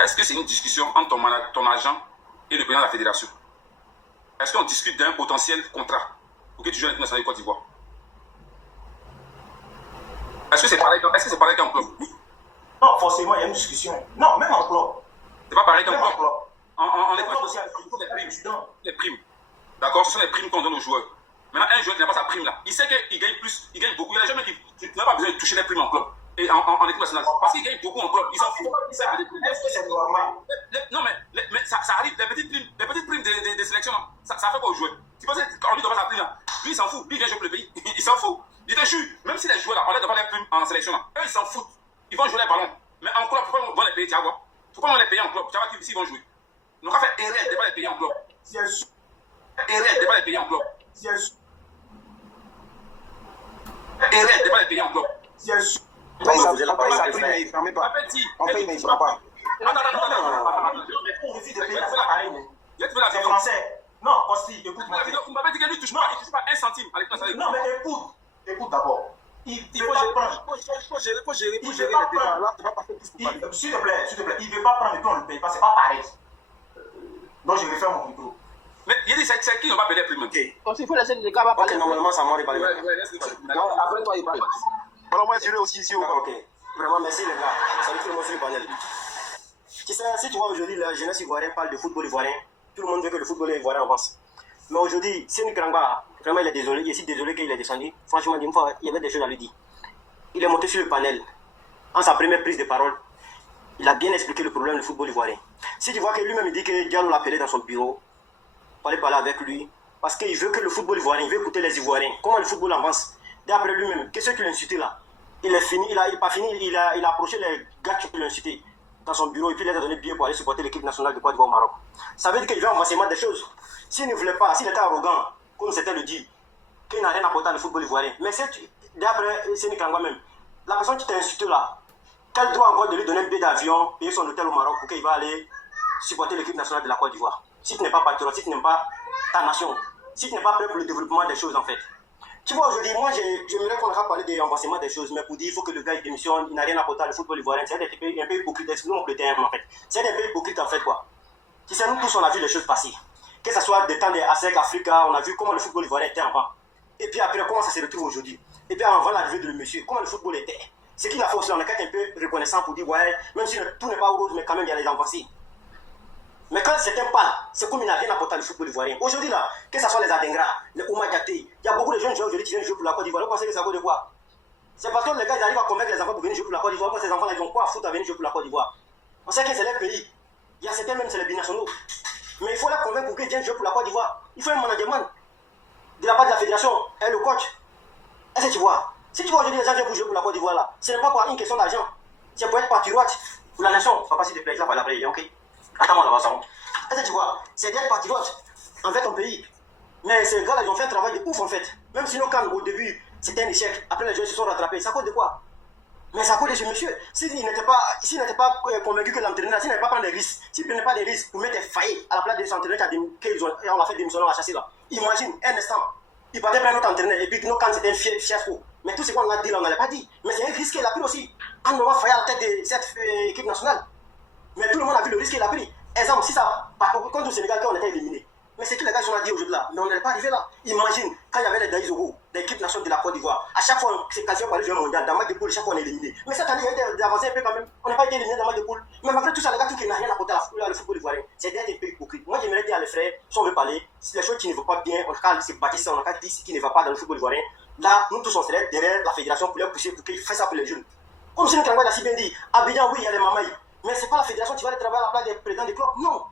est-ce que c'est une discussion entre ton agent et le président de la fédération? Est-ce qu'on discute d'un potentiel contrat pour que tu joues à l'équipe nationale de Côte d'Ivoire? Est-ce que c'est pareil qu'en club? Non, forcément, il y a une discussion. Non, même en club. C'est pas pareil qu'en Même en club. club. En club, équipe c'est les primes. D'accord, ce sont les primes qu'on donne aux joueurs. Maintenant, un joueur qui n'a pas sa prime là, il sait qu'il gagne plus, il gagne beaucoup. Il y a des gens qui n'ont pas besoin de toucher les primes en club et en équipe nationale. Parce qu'il gagne beaucoup en club. Il s'en fout. Est-ce que c'est normal? Non, mais ça arrive, les petites primes des sélections, là, ça fait quoi aux joueurs? Tu penses qu'on lui donne pas sa prime là? Lui, il s'en fout. Lui, il vient jouer pour le pays. Il s'en fout. Il te jure, même si les joueurs là, on les donne pas les primes en sélection là, eux, ils s'en foutent. Ils vont jouer les ballons. Mais en club, pourquoi on va les payer? Tu vas voir. Pourquoi on les payer en club? Tu vas voir qu'ils vont jouer. Donc, on fait erreur de pas les payer en club. Bien sûr. Erreur de pas les payer en club. Bien sûr. Erreur de pas les payer en club. Bien sûr. On paye sa prime, mais il ne permet pas. On paye, mais il ne prend pas. On refuse de payer la pareil. Je vais te faire la C'est vidéo. français. Non, Costi, écoute-moi. Vous m'avez dit que lui ne touche pas un centime avec la Non, mais écoute d'abord. Il Il veut pas prendre. faut gérer les Il veut débats. pas prendre. Là, tu vas passer plus pour parler. S'il te plaît, il ne veut pas prendre et puis on ne le paye pas, c'est pas pareil. Donc je vais faire mon micro. Mais il dit c'est qui ne va pas payer les primes. Comme s'il faut laisser les gars parler. Ok, normalement, ça m'a parlé. Non, après toi, il parle. Alors, moi, je dirais aussi ici. Ok, vraiment merci les gars. Salut tout le monde sur le panel. Tu sais, si tu vois aujourd'hui la jeunesse ivoirienne parle de football ivoirien, tout le monde veut que le football ivoirien avance. Mais aujourd'hui, Séni Krangba, vraiment il est désolé, il est si désolé qu'il est descendu. Franchement, une fois, il y avait des choses à lui dire. Il est monté sur le panel. En sa première prise de parole, il a bien expliqué le problème du football ivoirien. Si tu vois que lui-même il dit que Diallo l'a appelé dans son bureau, pour aller parler avec lui, parce qu'il veut que le football ivoirien, il veut écouter les Ivoiriens. Comment le football avance? D'après lui-même, qu'est-ce qu'il a insulté là? Il est fini, il a pas fini, il a approché les gars qui l'ont incité dans son bureau et puis il les a donné bien pour aller supporter l'équipe nationale de Côte d'Ivoire au Maroc. Ça veut dire qu'il veut avancement des choses. S'il ne voulait pas, s'il était arrogant, comme c'était le dit, qu'il n'a rien apporté au football ivoirien. Mais d'après Séni Krangba même, la personne qui t'a insulté là, quel droit encore de lui donner un billet d'avion, payer son hôtel au Maroc pour qu'il va aller supporter l'équipe nationale de la Côte d'Ivoire? Si tu n'es pas patriote, si tu n'aimes pas ta nation, si tu n'es pas prêt pour le développement des choses en fait. Tu vois, aujourd'hui, moi, j'aimerais qu'on a parlé de l'avancement des choses, mais pour dire il faut que le gars il démissionne, il n'a rien apporté au football ivoirien. C'est un peu hypocrite, excusez-moi le terme en fait. C'est un peu hypocrite en fait quoi. Tu sais, nous tous on a vu les choses passer. Que ce soit des temps de ASEC, Africa, on a vu comment le football ivoirien était avant. Et puis après, comment ça se retrouve aujourd'hui. Et puis avant l'arrivée de le monsieur, comment le football était. Ce qu'il a fait aussi, on est quand même un peu reconnaissant pour dire, ouais, même si tout n'est pas rose, mais quand même il y a les avancées. Mais quand certains parlent, c'est comme il n'a rien apporté au football ivoirien. Aujourd'hui, là, que ce soit les Adengra, les Oumadiaté, il y a beaucoup de jeunes joueurs aujourd'hui qui viennent jouer pour la Côte d'Ivoire. Vous pensez que c'est à cause de quoi? C'est parce que les gars ils arrivent à convaincre les enfants pour venir jouer pour la Côte d'Ivoire. Parce que ces enfants-là, ils ont quoi à foutre à venir jouer pour la Côte d'Ivoire? On sait que c'est leur pays. Il y a certains même, c'est les binationaux. Mais il faut les convaincre pour qu'ils viennent jouer pour la Côte d'Ivoire. Il faut un management de la part de la fédération et le coach. Est-ce que tu vois? Si tu vois aujourd'hui les gens viennent pour jouer pour la Côte d'Ivoire, là, ce n'est pas pour une question d'argent. C'est pour être patriote pour la nation. Papa, s'il te plaît, là, voilà, après, ok? Attends-moi là-bas, ça. Est-ce que tu vois? C'est d'être patriote envers ton pays. Mais ces gars-là, ils ont fait un travail de ouf en fait. Même si nos camps au début, c'était un échec. Après, les joueurs se sont rattrapés. C'est à cause de quoi? Mais c'est à cause de ce monsieur. S'il n'était pas convaincu que l'entraîneur, s'il n'avait pas pris des risques, s'il ne prenait pas des risques pour mettre failli à la place de cet entraîneur qu'on l'a fait démissionner, on l'a chassé là. Imagine, un instant, il partait prendre notre entraîneur et puis nos camps c'était un fiasco. Mais tout ce qu'on a dit là, on n'allait pas dit. Mais c'est un risque qu'il a pris aussi. En moment failli à la tête de cette équipe nationale. Mais tout le monde a vu le risque qu'il a pris. Exemple, si ça, contre le Sénégal, quand on était éliminé. Mais c'est que les gars sont dit aujourd'hui là, mais on n'est pas arrivé là. Imagine, quand il y avait les Daïzoro, l'équipe nationale de la Côte d'Ivoire, à chaque fois, c'est quasiment pour aller jouer au mondial, dans le match de poule, chaque fois on est éliminé. Mais cette année, il y a eu des avancées un peu quand même. On n'a pas été éliminé dans le match de poule. Mais malgré tout ça, les gars, tout qui n'a rien apporté à le football ivoirien, c'est d'être un peu hypocrite. Moi, j'aimerais dire à les frères, si on veut parler, si les choses qui ne vont pas bien, on a se bâtir ça, on a dit ce qui ne va pas dans le football ivoirien. Là, nous tous on serait derrière la fédération pour les pousser, pour qu'ils fassent ça pour les jeunes. Comme si le Krangba l'a si bien dit, Abidjan, oui, il y a les mamaïs. Mais c'est pas la fédération qui va aller travailler à la place des présidents des clubs. Non.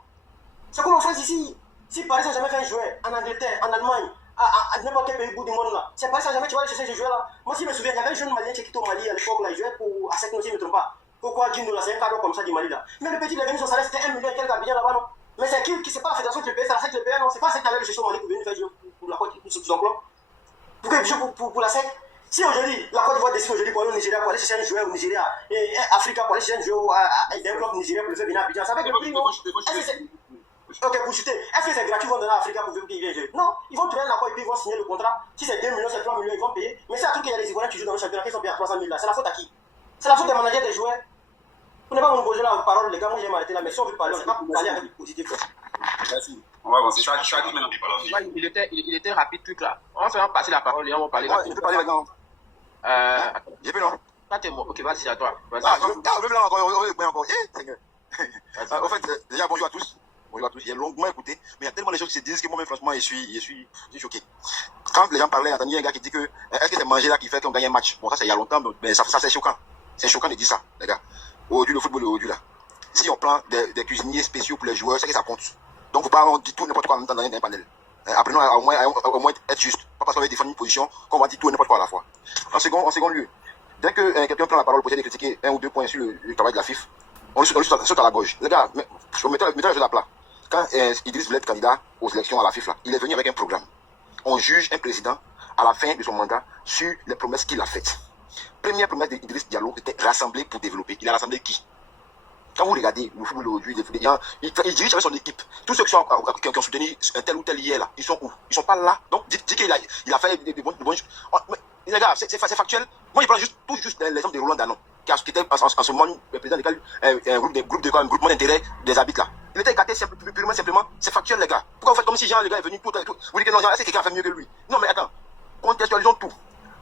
C'est comme en France ici. Si Paris Saint-Germain fait un joueur en Angleterre, en Allemagne, à n'importe quel pays bout du monde là, c'est Paris Saint-Germain qui va aller chercher ce joueur là. Moi, si je me souviens, il y avait un jeune malien qui était au Mali à l'époque là, il jouait pour ASEC, si je ne me trompe pas. Pourquoi Guindo là, c'est un cadeau comme ça du Mali là. Mais le petit, il est venu, son salaire c'était 1 million et quelques Abidjan là-bas, non. Mais c'est qui c'est pas la fédération qui le paye, c'est la SEC qui le paye, non. C'est pas SEC qui allait le chercher au Mali pour venir faire jouer pour la Côte pour son club. Pour qu'il joue pour la SEC. Si aujourd'hui, la Côte d'Ivoire décide aujourd'hui pour aller au Nigeria, pour aller chercher un joueur au Nigeria, et Africa pour aller chercher un joueur d'un club nigérien pour le faire venir à Abidjan, ça va être le prix, non? Ok, pour chuter. Est-ce que c'est gratuit, ils vont donner à Africa pour qu'ils viennent jouer? Non, ils vont trouver un accord et puis ils vont signer le contrat. Si c'est 2 millions, c'est 3 millions, ils vont payer. Mais c'est un truc qu'il y a des Ivoiriens qui jouent dans le championnat qui sont payés à 300 000 là. C'est la faute à qui? C'est la faute des managers des joueurs. Vous n'avez pas me poser la parole, les gars, moi j'ai m'arrêter là, mais si on veut parler, on n'est pas pour parler avec le positif. Merci. On va avancer. Ça dit maintenant. Il était rapide, truc là. On va faire passer la parole et on va parler. Ouais, je peux parler maintenant. J'ai vu, non? Toi, t'es moi. Ok, vas-y, c'est à toi. Vas-y. Je veux là encore. En fait, déjà, bonjour à tous. Bonjour à tous. J'ai longuement écouté, mais il y a tellement de choses qui se disent que moi-même, franchement, je suis choqué. Quand les gens parlaient, il y a un gars qui dit que est-ce que c'est manger là qui fait qu'on gagne un match? Bon, ça, c'est il y a longtemps, mais ça c'est choquant. C'est choquant de dire ça, les gars. Aujourd'hui, le football est aujourd'hui là. Si on prend des cuisiniers spéciaux pour les joueurs, c'est que ça compte. Donc, faut pas on dit tout n'importe quoi en même temps dans un panel. Apprenons à au moins être juste. Pas parce qu'on veut défendre une position qu'on va dire tout et n'importe quoi à la fois. En second lieu, dès que quelqu'un prend la parole pour essayer de critiquer un ou deux points sur le travail de la FIFA, on lui saute à la gorge. Les gars, mettez la chose à plat. Quand Idriss voulait être candidat aux élections à la FIFA, il est venu avec un programme. On juge un président à la fin de son mandat sur les promesses qu'il a faites. Première promesse d'Idriss Diallo était rassembler pour développer. Il a rassemblé qui? Quand vous regardez le football aujourd'hui, il dirige avec son équipe. Tous ceux qui ont soutenu un tel ou tel hier là, ils sont où? Ils sont pas là. Donc, dites qu'il a fait de bonnes choses. Les gars, c'est factuel. Moi, je prends juste l'exemple de Roland Danon, qui était en ce moment le président un groupement d'intérêt des habitants là. Il était écarté purement simplement. C'est factuel, les gars. Pourquoi vous faites comme si Jean, les gars, est venu tout. Vous dites que non, Jean, est-ce que quelqu'un a fait mieux que lui? Non, mais attends. Contextualisons tout.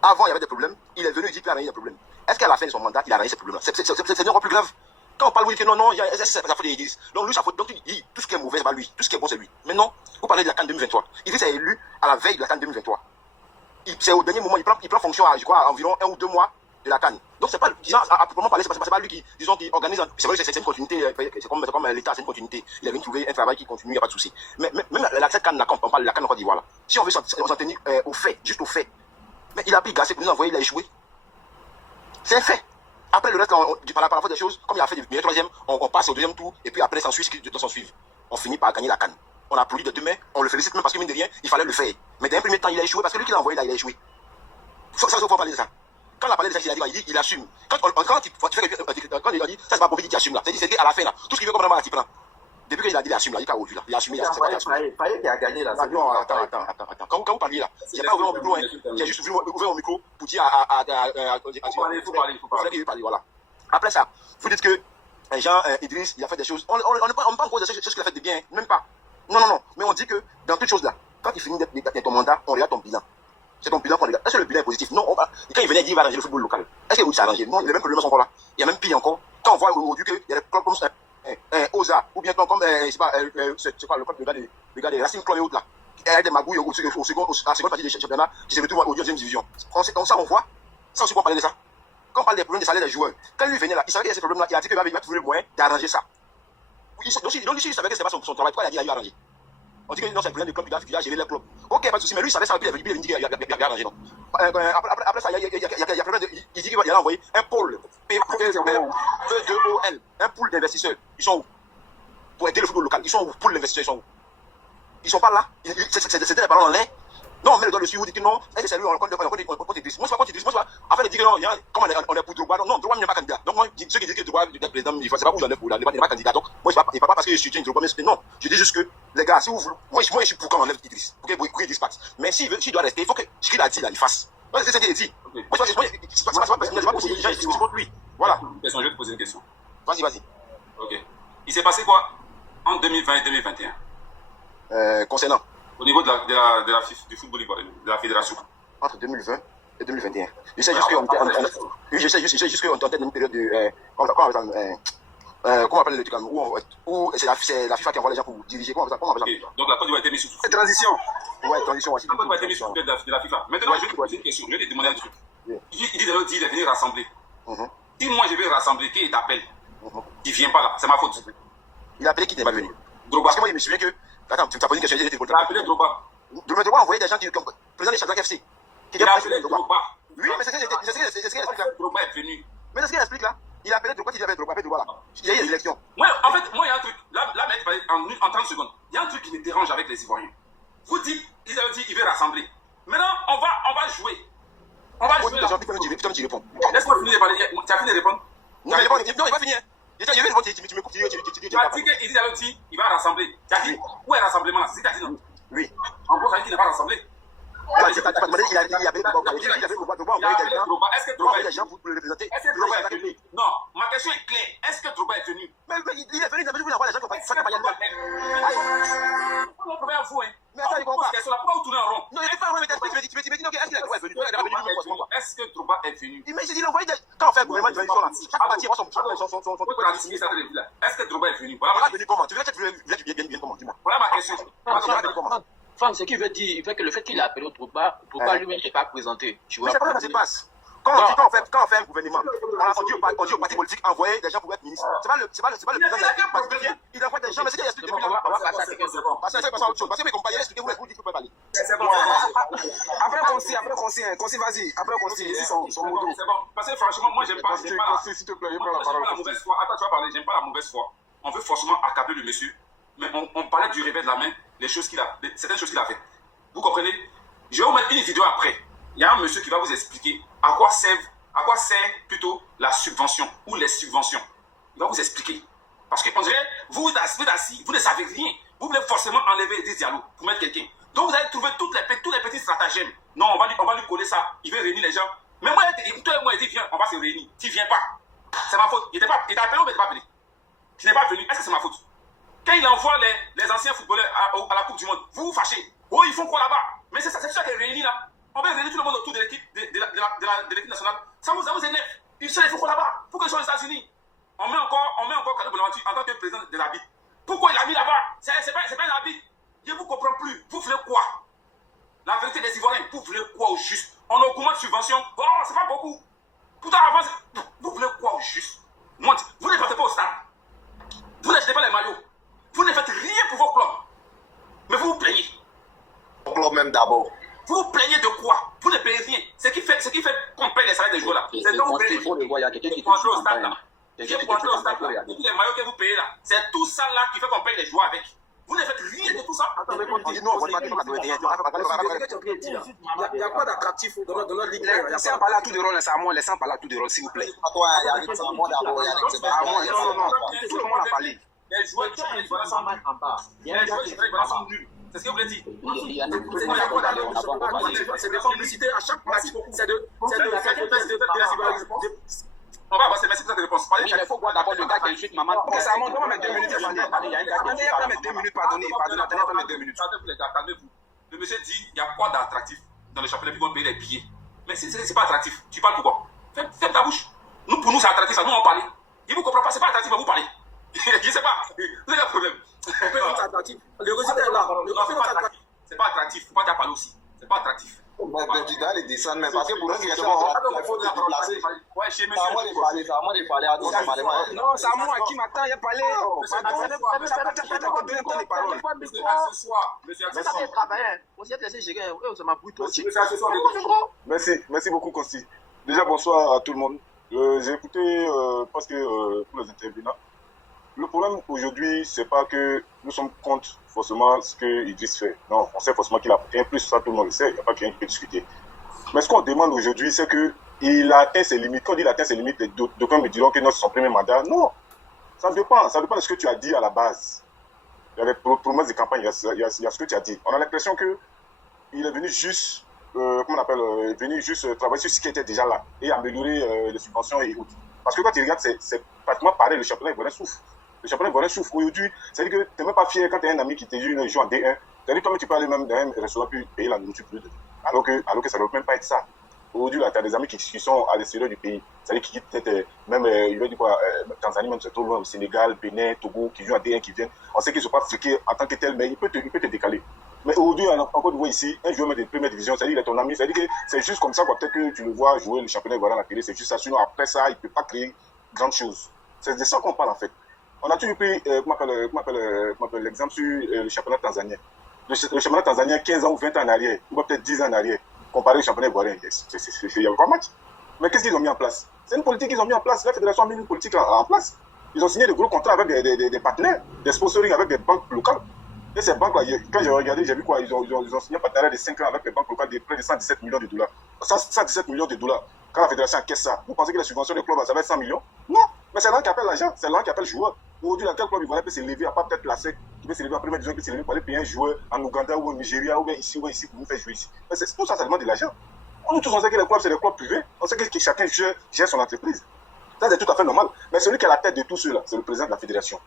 Avant, il y avait des problèmes. Il est venu, il dit qu'il a arrangé des problèmes. Est-ce qu'à la fin de son mandat, il a arrangé ces problèmes-là? C'est encore plus grave. Quand on parle, vous dites que non, c'est la faute d'Idriss. Donc, lui, sa faute. Donc, il dit tout ce qui est mauvais, c'est pas lui. Tout ce qui est bon, c'est lui. Mais non, vous parlez de la CAN 2023. Idriss est élu à la veille de la CAN 2023. C'est au dernier moment, il prend fonction à, je crois, environ 1 ou 2 mois de la CAN. Donc, c'est pas, disons, à proprement parler, c'est pas lui qui, disons, qui organise. C'est vrai que c'est une continuité, c'est comme l'État, c'est une continuité. Il a venu trouver un travail qui continue, il n'y a pas de souci. Mais même cette CAN, on parle de la CAN en Côte d'Ivoire, là. Si on veut s'en tenir au fait, juste au fait, mais il a pris Gassé pour nous envoyer, il a échoué. C'est un fait. Après le reste, par la force des choses, comme il a fait le meilleur troisième, on passe au deuxième tour, et puis après, s'ensuit ce qui doit s'en suivre. On finit par gagner la CAN. On applaudit de deux mains, on le félicite même parce que mine de rien, il fallait le faire. Mais d'un premier temps, il a échoué parce que lui qui l'a envoyé là, il a échoué. Ça, il faut parler de ça. Quand on a parlé de ça, il a dit, il assume. Quand il a dit, ça c'est pas Bobby qui assume là. C'est qu'à la fin là, tout ce qu'il veut comprendre, il prend. Depuis qu'il a dit, il assume là, il a aujourd'hui là. Il a assumé, il a Fallait qui a gagné là. non, attends. Quand vous parliez là, j'ai pas ouvert mon micro, j'ai juste ouvert mon micro pour dire Il faut parler. voilà. Après ça, vous dites que Jean Idriss, il a fait des choses. On ne parle pas en cause de choses qu'il a fait de bien, même pas. Non. Mais on dit que dans toutes choses là, quand il finit ton mandat, on regarde ton bilan. C'est ton bilan qu'on regarde. Est-ce que le bilan est positif? Non. Quand il venait dire qu'il va arranger le football local, est-ce que oui, ça a arrangé? Non, les mêmes problèmes sont encore là. Il y a même pire encore. Quand on voit aujourd'hui qu'il y a des clubs comme Oza, ou bien comme, c'est quoi, le club de gars des Racing Club et autres là, il y a des magouilles à la seconde partie des championnats qui se retrouvent au deuxième division. Ça, on voit. Ça aussi, on parler de ça. Quand on parle des problèmes des salaires des joueurs, quand lui venait là, il savait qu'il y a ces problèmes là, il a dit qu'il va trouver le moyen d'arranger ça. Donc, il savait que ce n'était pas son travail, pourquoi il a dit qu'il a arrangé? On dit que non, c'est le problème du club, il a géré le club. Ok, pas de souci, mais lui, il savait ça, il avait dit qu'il avait arrangé, non. Après ça, il y a problème il dit qu'il va envoyer un pôle, P2OL, un pool d'investisseurs. Ils sont où? Pour aider le football local, ils sont où? Pour l'investisseur, ils sont où? Ils sont pas là. C'était des ballons en l'air. Non, mais le doigt dessus, vous dites que non, est-ce que c'est lui, on compte Idriss. Moi, je ne suis pas contre Idriss. Moi, en fait, il dit que non, comme on est pour Drogba, non, Drogba n'est pas candidat. Donc, moi, ceux qui disent que Drogba est président, il ne faut pas où j'en ai pour là, il n'est pas candidat. Donc, moi, je ne pas parce que je suis Drogba, mais non. Je dis juste que, les gars, si vous voulez, moi, je suis pour qu'on enlève Idriss, pour qu'il Idriss parte. Mais s'il doit rester, il faut que ce qu'il a dit, là, il fasse. C'est ce qu'il a dit. Moi, c'est pas possible, les gens, ils discutent contre lui. Voilà. Je vais te poser une question. Vas-y. Ok. Il s'est passé quoi en 2020 et 2021 concernant au niveau de la FIFA, du football ivoirien, de la fédération? Entre 2020 et 2021. Je sais juste qu'on était dans une période de. Comment on appelle le truc où c'est la FIFA qui envoie les gens pour diriger. Comment on appelle ça? Donc la Côte d'Ivoire a été mise sous transition. Ouais, transition aussi. La Côte d'Ivoire a été mise sous de la FIFA. Maintenant, je vais te poser une question. Je vais te demander un truc. Il dit il est venu rassembler. Si moi je vais rassembler, qui t'appelle, il ne vient pas là, c'est ma faute. Il a appelé qui n'est pas venu. Drogba. Parce que moi, je me souviens que. Attends, tu m'as posé une question. Il a appelé Drogba. Drogba a envoyé des gens qui ont président des Shadrach FC. Il a appelé Drogba. Oui, mais c'est ce qu'il explique là. Drogba est venu. Mais c'est ce qu'il explique là. Il a appelé Drogba, il avait Drogba là. Il y a eu des élections. Moi, en fait, il y a un truc. Là, en 30 secondes, il y a un truc qui me dérange avec les Ivoiriens. Vous dites, ils avaient dit, il veut rassembler. Maintenant, on va jouer. On va jouer. Putain, tu réponds. Laisse-moi finir de parler. Tu as fini de répondre? Non, il va finir. Je vais le voter, tu me coupes, tu dis Tu as dit qu'Idi Diallo dit il va rassembler. Tu as dit où est le rassemblement là? C'est ce que tu as dit non? Oui. En gros, ça veut dire qu'il n'est pas rassemblé. Tu m'as demandé, il avait Drogba envoyé des gens. Est-ce que Drogba est des venu? gens pour le représenter. Est-ce que Drogba est venu? Non, ma question est claire. Est-ce que Drogba est venu? Mais il est venu, il a voulu envoyer des gens qui ont fait campagne. Mon problème à vous, hein. Mais attends, il comprend pas. Pourquoi vous tournez en rond? Non, il n'est pas vraiment intéressé. Tu me dis, ok, est-ce qu'il est venu? Est-ce que Drogba est venu? Mais j'ai dit, il a envoyé des. Quand on fait un gouvernement de transition là, chaque parti a son. Est-ce que Drogba est venu? Voilà, venu comment? Tu veux que tu viennes comment? Dis-moi. Voilà ma question. Enfin, ce qui veut dire, le fait qu'il a appelé Drogba, lui-même n'est pas présenté. Tu Mais vois. c'est pas comment ça se passe. Quand on fait un gouvernement, on dit au parti politique envoyer des gens pour être ministre. C'est pas le président de la il envoie des gens, mais c'est qu'il explique depuis. On va passer à quelque chose. Parce que c'est pas autre chose. Parce que mes compagnons expliquent, vous dites que vous pouvez parler. C'est bon. Après Consi, vas-y. Après Consi, ici son modo. C'est bon. Parce que franchement, moi, j'aime pas. Consi, s'il te plaît, prends la parole. La mauvaise foi. Attends, tu vas parler. J'aime pas la mauvaise foi. On veut forcément accabler le monsieur. Mais on parlait du réveil de la main, certaines choses qu'il a fait. Vous comprenez? Je vais vous mettre une vidéo après. Il y a un monsieur qui va vous expliquer à quoi sert plutôt la subvention ou les subventions. Il va vous expliquer. Parce que on dirait, vous êtes assis, vous ne savez rien. Vous voulez forcément enlever Idi Diallo pour mettre quelqu'un. Donc vous allez trouver tous les petits stratagèmes. Non, on va lui coller ça. Il veut réunir les gens. Mais moi, il dit, viens, on va se réunir. Tu viens pas. C'est ma faute. Il t'a appelé ou il t'a pas appelé? Tu n'es pas venu. Est-ce que c'est ma faute? Quand il envoie les anciens footballeurs à la Coupe du Monde, vous vous fâchez. Oh, ils font quoi là-bas? Mais c'est ça qui est réuni là. On va réunir tout le monde autour de l'équipe de l'équipe nationale. Ça vous énerve. Ils font quoi là-bas? Pourquoi ils sont aux États-Unis? On met encore Karim Bonaventure en tant que président de l'habit. Pourquoi il a mis là-bas? C'est pas un habit. Je ne vous comprends plus. Vous voulez quoi? La vérité des Ivoiriens, vous voulez quoi au juste? On augmente subvention. Oh, c'est pas beaucoup. Pourtant, avant, vous voulez quoi au juste? Moi, vous ne partez pas au stade. Vous n'achetez pas les maillots. Vous ne faites rien pour vos clubs. Mais vous vous plaignez. Club même d'abord. Vous vous plaignez de quoi? Vous ne payez rien. Ce qui fait qu'on paye les salaires des joueurs là. C'est quand vous payez. Il faut le voir, il y a quelqu'un qui pour entrer au stade là. Il Pour entrer au stade là. Et puis les maillots que vous payez là. C'est tout ça là qui fait qu'on paye les joueurs avec. Vous ne faites rien de tout ça. On dit non, on ne va pas Il n'y a pas d'attractif dans notre ligue. Laissez en parler à tout de rôle, laissez en parler à tout de rôle, s'il vous plaît. Toi, il y a un monde d'abord, il y a Non. Tout le monde a parlé. Les joueurs qui sont nuls. C'est ce que vous voulez dire. C'est des publicités à chaque match. On va avancer, merci pour cette réponse. Oui, mais il faut voir d'abord le gars qui insulte maman. Bon, ça monte, donne-moi mes 2 minutes. Attendez, après mes 2 minutes, pardonnez, attendez, après mes 2 minutes. Calmez-vous les gars, calmez-vous. Le monsieur dit, il y a quoi d'attractif dans le championnat, puis on paye les billets. Mais c'est pas attractif. Tu parles pourquoi? Ferme ta bouche. Pour nous, c'est attractif, ça, nous on parle. Il vous comprend pas, c'est pas attractif, mais vous parlez. Je sais pas, c'est le problème. Le résultat est là. C'est pas attractif, faut pas t'en parler aussi. C'est pas attractif. Tu dois les descendre, mais parce que pour eux, il faut te déplacer. Ouais, chez C'est à moi de parler à d'autres. Non, c'est à moi qui m'attend, il a parlé. Merci beaucoup, Consti. Déjà, bonsoir à tout le monde. J'ai écouté parce que tous les intervenants. Le problème aujourd'hui, c'est pas que nous sommes contre forcément ce que Idriss fait. Non, on sait forcément qu'il a rien plus, ça tout le monde le sait, il n'y a pas quelqu'un qui peut discuter. Mais ce qu'on demande aujourd'hui, c'est qu'il a atteint ses limites. Quand il a atteint ses limites, d'aucuns me diront que c'est son premier mandat. Non, ça dépend de ce que tu as dit à la base. Il y a les promesses de campagne, il y a ce que tu as dit. On a l'impression qu'il est venu juste, venu juste travailler sur ce qui était déjà là et améliorer les subventions et autres. Parce que quand tu regardes, c'est pratiquement pareil, le championnat ivoirien souffre. Le championnat ivoirien souffre aujourd'hui. C'est-à-dire que tu n'es même pas fier quand tu as un ami qui te dit une joue en D1. C'est-à-dire que toi, tu peux aller même dans un restaurant puis payer la nourriture plus de. Alors que ça ne doit même pas être ça. Aujourd'hui, là, tu as des amis qui sont à l'extérieur du pays. C'est-à-dire qui quittent peut-être, même, il va dire quoi, Tanzanie, même c'est trop loin, Sénégal, Bénin, Togo, qui jouent en D1, qui viennent. On sait qu'ils ne sont pas fliqués en tant que tel, mais il peut te décaler. Mais aujourd'hui, encore de voir ici, un joueur de première division, c'est-à-dire qu'il est ton ami, c'est-à-dire que c'est juste comme ça, quoi, peut-être que tu le vois jouer le championnat ivoirien à la télé, c'est juste ça. Sinon, après ça, il ne peut pas créer grande chose. C'est de ça qu'on parle en fait. On a toujours pris l'exemple sur le championnat tanzanien. Le championnat tanzanien, 15 ans ou 20 ans en arrière, ou peut-être 10 ans en arrière, comparé au championnat ivoirien, il y a encore un match. Mais qu'est-ce qu'ils ont mis en place? C'est une politique qu'ils ont mis en place. La fédération a mis une politique en place. Ils ont signé de gros contrats avec des partenaires, des sponsoring avec des banques locales. Et ces banques-là, quand j'ai regardé, j'ai vu quoi? Ils ont signé un partenariat de 5 ans avec les banques locales de près de 117 millions de $. 117 millions $. Quand la fédération encaisse ça, vous pensez que la subvention des clubs, ça va être 100 millions? Non, Mais c'est l'un qui appelle l'agent, c'est l'un qui appelle le joueur. Aujourd'hui, quel club ivoirien peut s'élever, à part peut-être la SEC, qui peut s'élever en première division, qui peut s'élever pour aller payer un joueur en Ouganda ou au Nigeria ou bien ici pour nous faire jouer ici. Mais tout ça, ça demande de l'argent. Nous tous, on sait que les clubs, c'est des clubs privés. On sait que chacun gère son entreprise. Ça, c'est tout à fait normal. Mais celui qui a la tête de tout cela, c'est le président de la fédération.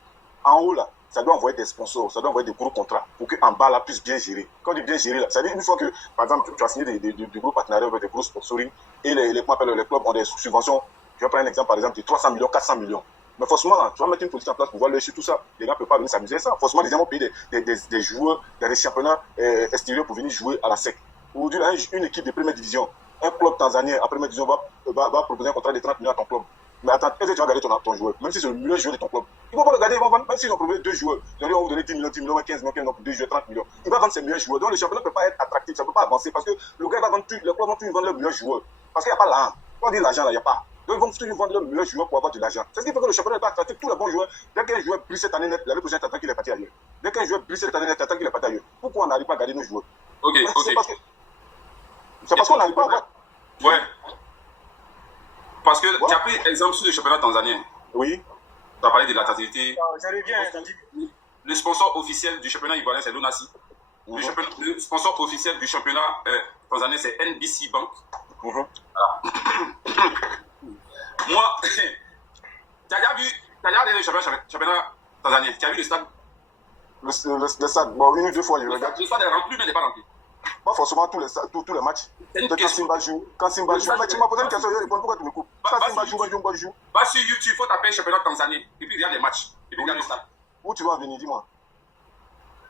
En haut, là, ça doit envoyer des sponsors, ça doit envoyer des gros contrats pour qu'en bas, là, puisse bien gérer. Quand on dit bien gérer, là, ça veut dire une fois que, par exemple, tu as signé des gros partenariats avec des gros sponsoring et les clubs ont des subventions. Je vais prendre un exemple, par exemple, de 300 millions, 400 millions. Mais forcément, là, tu vas mettre une politique en place pour voir sur tout ça. Les gens ne peuvent pas venir s'amuser à ça. Forcément, les gens vont payer des joueurs, des championnats extérieurs pour venir jouer à la SEC. Aujourd'hui, là, une équipe de première division, un club tanzanien en première division va proposer un contrat de 30 millions à ton club. Mais attends, est-ce que tu vas garder ton joueur, même si c'est le meilleur joueur de ton club? Ils vont pas le garder, ils vont vendre, même s'ils ont proposé 2 joueurs. Ils vont vous donner 10 millions, 15 millions, 15 millions, 2 joueurs, 30 millions. Il va vendre ses meilleurs joueurs. Donc le championnat ne peut pas être attractif, ça ne peut pas avancer parce que le gars va vendre le club va toujours vendre leurs meilleurs joueurs. Parce qu'il n'y a pas l'argent. Quand on dit l'argent, là, il n'y a pas. Donc ils vont toujours vendre leurs meilleurs joueurs pour avoir de l'argent. C'est ce qui fait que le championnat n'est pas attractif. Tous les bons joueurs, dès qu'un joueur brille cette année net, l'année prochaine, t'attends qu'il est parti ailleurs. Dès qu'un joueur brille cette année net, t'attends qu'il est parti ailleurs. Pourquoi on n'arrive pas à garder nos joueurs? Ok. C'est parce qu'on n'arrive pas à voir. Ouais. Parce que tu as pris exemple sur le championnat tanzanien. Oui. Tu as parlé de l'attractivité. Je reviens. Le sponsor officiel du championnat ivoirien, c'est l'ONACI. Le sponsor officiel du championnat tanzanien, c'est NBC Bank. Voilà. Moi, tu as déjà regardé le championnat tanzanien. Tu as vu le stade? Le stade, bon, une ou deux fois, je regarde. Le stade est rempli, mais il n'est pas rempli. Pas forcément tous les matchs. Quand Simba joue, mais tu m'as posé une question, je réponds, pourquoi tu me coupes? Quand Simba joue. Va sur YouTube, il faut taper championnat tanzanien. Et puis regarde les matchs. Et puis regarde le stade. Où tu vas venir, dis-moi?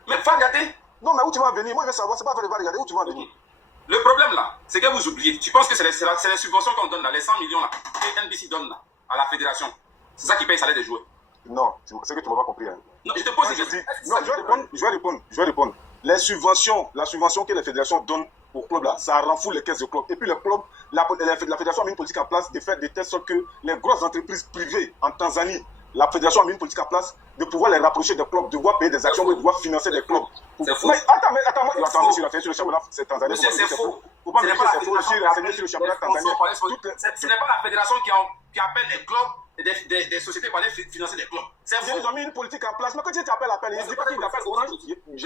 Mais va regarder. Non, mais où tu vas venir? Moi, je veux savoir, c'est pas faire regarder, où tu vas venir? Le problème là, c'est que vous oubliez. Tu penses que c'est les subventions qu'on donne là, les 100 millions là, que NBC donne là, à la fédération. C'est ça qui paye le salaire des joueurs. Non, c'est que tu m'as pas compris. Hein. Non, je te pose une question. Non, je vais répondre. La subvention que les fédérations donnent aux clubs là, ça renfoule les caisses de clubs. Et puis les clubs, la fédération a mis une politique en place de faire de telle sorte que les grosses entreprises privées en Tanzanie, la fédération a mis une politique en place de pouvoir les rapprocher des clubs, de pouvoir payer des actions, de pouvoir financer des clubs. C'est faux. Mais attends, moi, monsieur, il a fait sur le championnat tanzanien. Monsieur, c'est faux. Faut pas me dire que c'est faux, j'ai renseigné sur le championnat tanzanien. Ce n'est pas la fédération qui appelle les clubs et des sociétés pour aller financer des clubs. C'est faux. Ils ont mis une politique en place. Mais quand tu appelles, je ne dis pas qu'il appelle Orange. Je ne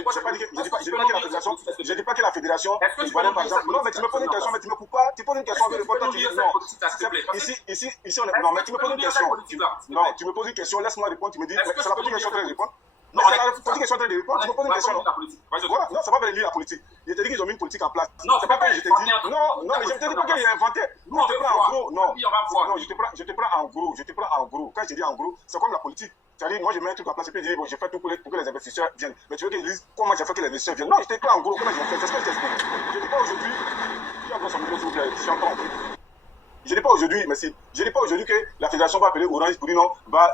dis pas que la fédération. Non, mais tu me poses une question, mais tu me coupes pas. Tu poses une question avec le pote. Ici, on est. Non, mais tu me poses une question. Non, tu me poses une question, laisse-moi répondre. Tu me dis, c'est la politique que je suis en train de répondre. Non, c'est la politique que je suis en train de répondre. Tu me poses une question. Non, c'est pas venir lire la politique. Je te dis qu'ils ont mis une politique en place. Non, c'est pas que je te dis. Non, mais je te dis pas qu'il a inventé. Non, je te prends en gros. Non, je te prends en gros. Je te prends en gros. Quand je dis en gros, c'est comme la politique. C'est-à-dire, moi, je mets un truc en place et puis je dis, bon, j'ai fait tout pour que les investisseurs viennent. Mais tu veux qu'ils disent comment j'ai fait que les investisseurs viennent? Non, je te prends en gros. Comment j'ai fait? C'est ce que je t'explique. Je ne dis pas aujourd'hui. Je ne dis pas aujourd'hui, merci. Je ne dis pas aujourd'hui que la fédération va appeler Orange pour dire non, va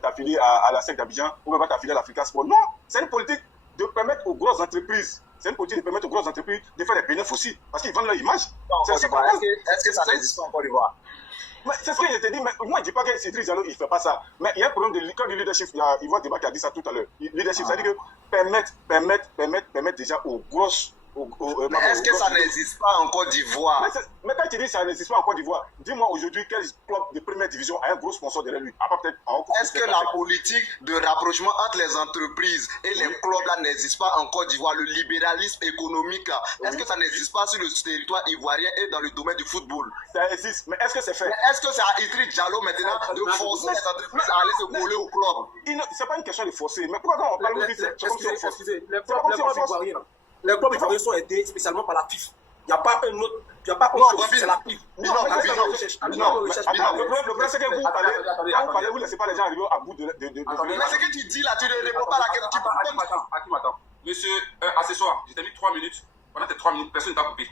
t'affilier à la SEC d'Abidjan ou va t'affilier à l'Africa Sport. Non, c'est une politique de permettre aux grosses entreprises. C'est une politique de permettre aux grosses entreprises de faire des bénéfices aussi. Parce qu'ils vendent leur image. Est-ce que ça n'existe pas en Côte d'Ivoire? C'est ce que je te dis, mais moi je ne dis pas que Cédric Diallo il ne fait pas ça. Mais il y a un problème de leadership. Il y a Yvonne Débat qui a dit ça tout à l'heure. Leadership, c'est-à-dire que permettre déjà aux grosses. Mais est-ce que ça n'existe pas en Côte d'Ivoire? Mais quand tu dis que ça n'existe pas en Côte d'Ivoire, dis-moi aujourd'hui quel club de première division a un gros sponsor derrière lui. Est-ce que la politique de rapprochement entre les entreprises et les clubs là n'existe pas en Côte d'Ivoire? Le libéralisme économique là, est-ce que ça n'existe pas sur le territoire ivoirien et dans le domaine du football? Ça existe, mais est-ce que c'est fait? Mais est-ce que c'est à Idriss Diallo maintenant de forcer les entreprises à aller se coller au club? C'est pas une question de forcer, mais pourquoi quand on parle de c'est comme si on force? Les clubs ivoiriens sont aidés spécialement par la FIFA. Il n'y a pas un autre. Il n'y a pas autre chose, c'est la FIFA. Non, le problème c'est que vous parlez, vous ne laissez pas les gens arriver à bout de. Mais ce que tu dis là, tu ne réponds pas à la question. Attends. Monsieur, accessoire, je t'ai mis 3 minutes. Pendant tes 3 minutes, personne ne t'a coupé.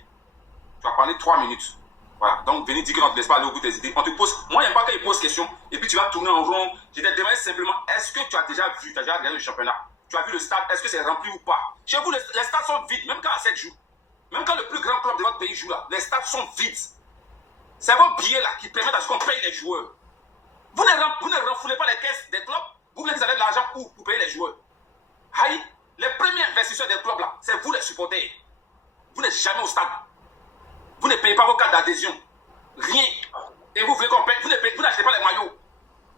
Tu as parlé 3 minutes. Voilà, donc venez dire que l'on ne te laisse pas aller au bout de tes idées. On te pose. Moi, j'aime pas quand ils posent question et puis tu vas tourner en rond. Je te demande simplement, est-ce que tu as déjà vu, tu as déjà regardé le championnat? Tu as vu le stade, est-ce que c'est rempli ou pas? Chez vous, les stades sont vides, même quand à 7 jours. Même quand le plus grand club de votre pays joue là, les stades sont vides. C'est vos billets là qui permettent à ce qu'on paye les joueurs. Vous ne renfoulez pas les caisses des clubs, vous voulez que vous avez de l'argent où pour payer les joueurs. Aïe, les premiers investisseurs des clubs là, c'est vous les supporters. Vous n'êtes jamais au stade. Vous ne payez pas vos cartes d'adhésion. Rien. Et vous voulez qu'on paye, vous n'achetez pas les maillots.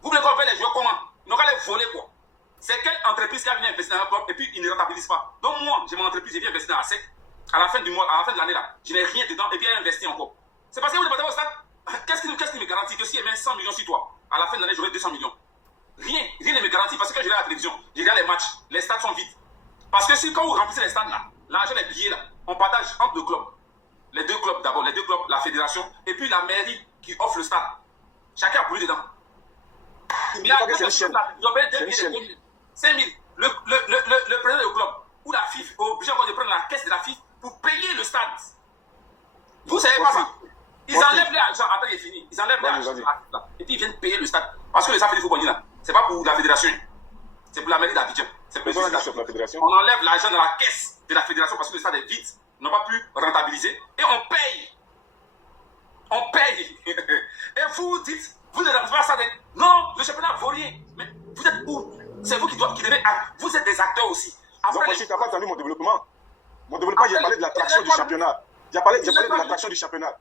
Vous voulez qu'on paye les joueurs comment? Ils n'ont qu'à les voler quoi. C'est quelle entreprise qui a venu investir dans un club et puis ils ne rentabilisent pas. Donc moi, j'ai mon entreprise, j'ai viens investir dans la SEC. À la fin du mois, à la fin de l'année là, je n'ai rien dedans et puis elle investit encore. C'est parce que vous ne partez au stade. Qu'est-ce qui me garantit que si elle met 100 millions sur toi, à la fin de l'année, j'aurai 200 millions? Rien ne me garantit parce que je regarde la télévision, je regarde les matchs, les stades sont vides. Parce que si quand vous remplissez les stades là, l'argent, les billets là, on partage entre deux clubs. Les deux clubs d'abord, les deux clubs, la fédération et puis la mairie qui offre le stade. Chacun a pris dedans. Il y a deux clubs là, ils ont payé 2 000, 5 000. Le président du club ou la FIF est obligé encore de prendre la caisse de la FIF pour payer le stade. Vous savez pas ça? Ils enlèvent l'argent, après il est fini. Ils enlèvent l'argent et puis ils viennent payer le stade. Parce que les affaires du football là, c'est pas pour la fédération, c'est pour la mairie d'Abidjan. C'est pour la fédération. On enlève l'argent dans la caisse de la fédération parce que le stade est vide, ils n'ont pas pu rentabiliser et on paye. On paye. Et vous dites, vous ne rentez pas ça. Non, le championnat vaut rien. Mais vous êtes où? C'est vous qui devez. Vous êtes des acteurs aussi. Après, donc, tu n'as pas entendu mon développement. Mon développement, j'ai parlé de l'attraction du championnat. J'ai parlé de l'attraction du championnat.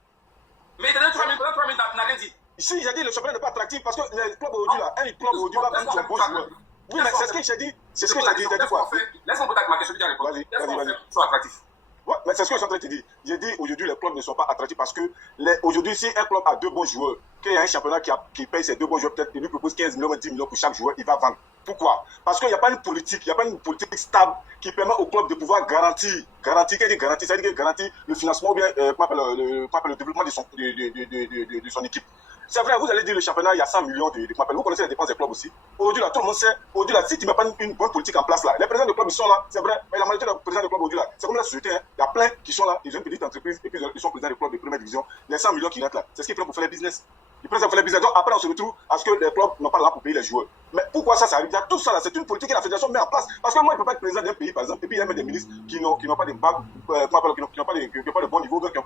Mais dans 3 minutes, n'a rien dit. Ici, j'ai dit le championnat n'est pas attractif parce que les clubs aujourd'hui là, un club aujourd'hui va prendre son bon joueur. Oui, mais c'est ce que j'ai dit. C'est ce que j'ai dit. T'as dit quoi? Laisse-moi peut-être ma question, tu as répondu. Vas-y. Sois attractif. Ouais, mais c'est ce que je suis en train de te dire. J'ai dit aujourd'hui les clubs ne sont pas attractifs parce que aujourd'hui, si un club a 2 bons joueurs, qu'il y a un championnat qui paye ses 2 bons joueurs, peut-être il lui propose 15 millions, 10 millions pour chaque joueur, il va vendre. Pourquoi? Parce qu'il n'y a pas une politique, stable qui permet au club de pouvoir garantir, c'est-à-dire qu'il garantit le financement ou bien le développement de son équipe. C'est vrai, vous allez dire le championnat, il y a 100 millions vous connaissez les dépenses des clubs aussi. Aujourd'hui, là, tout le monde sait, aujourd'hui, là, si tu ne mets pas une bonne politique en place, là, les présidents de clubs, ils sont là, c'est vrai, mais la majorité des présidents de clubs aujourd'hui, là, c'est comme la société, hein. Il y a plein qui sont là, ils ont une petite entreprise, et puis ils sont présidents de clubs de première division. Les 100 millions qui rentrent là, c'est ce qu'ils prennent pour faire les business. Ils prennent ça pour faire les business. Donc après, on se retrouve à ce que les clubs n'ont pas là pour payer les joueurs. Mais pourquoi ça arrive? Il y a tout ça là, c'est une politique que la fédération met en place. Parce que moi, je ne peux pas être président d'un pays, par exemple, et puis il y a même des ministres qui n'ont pas de bac, qui n'ont pas de bon niveau, qui ont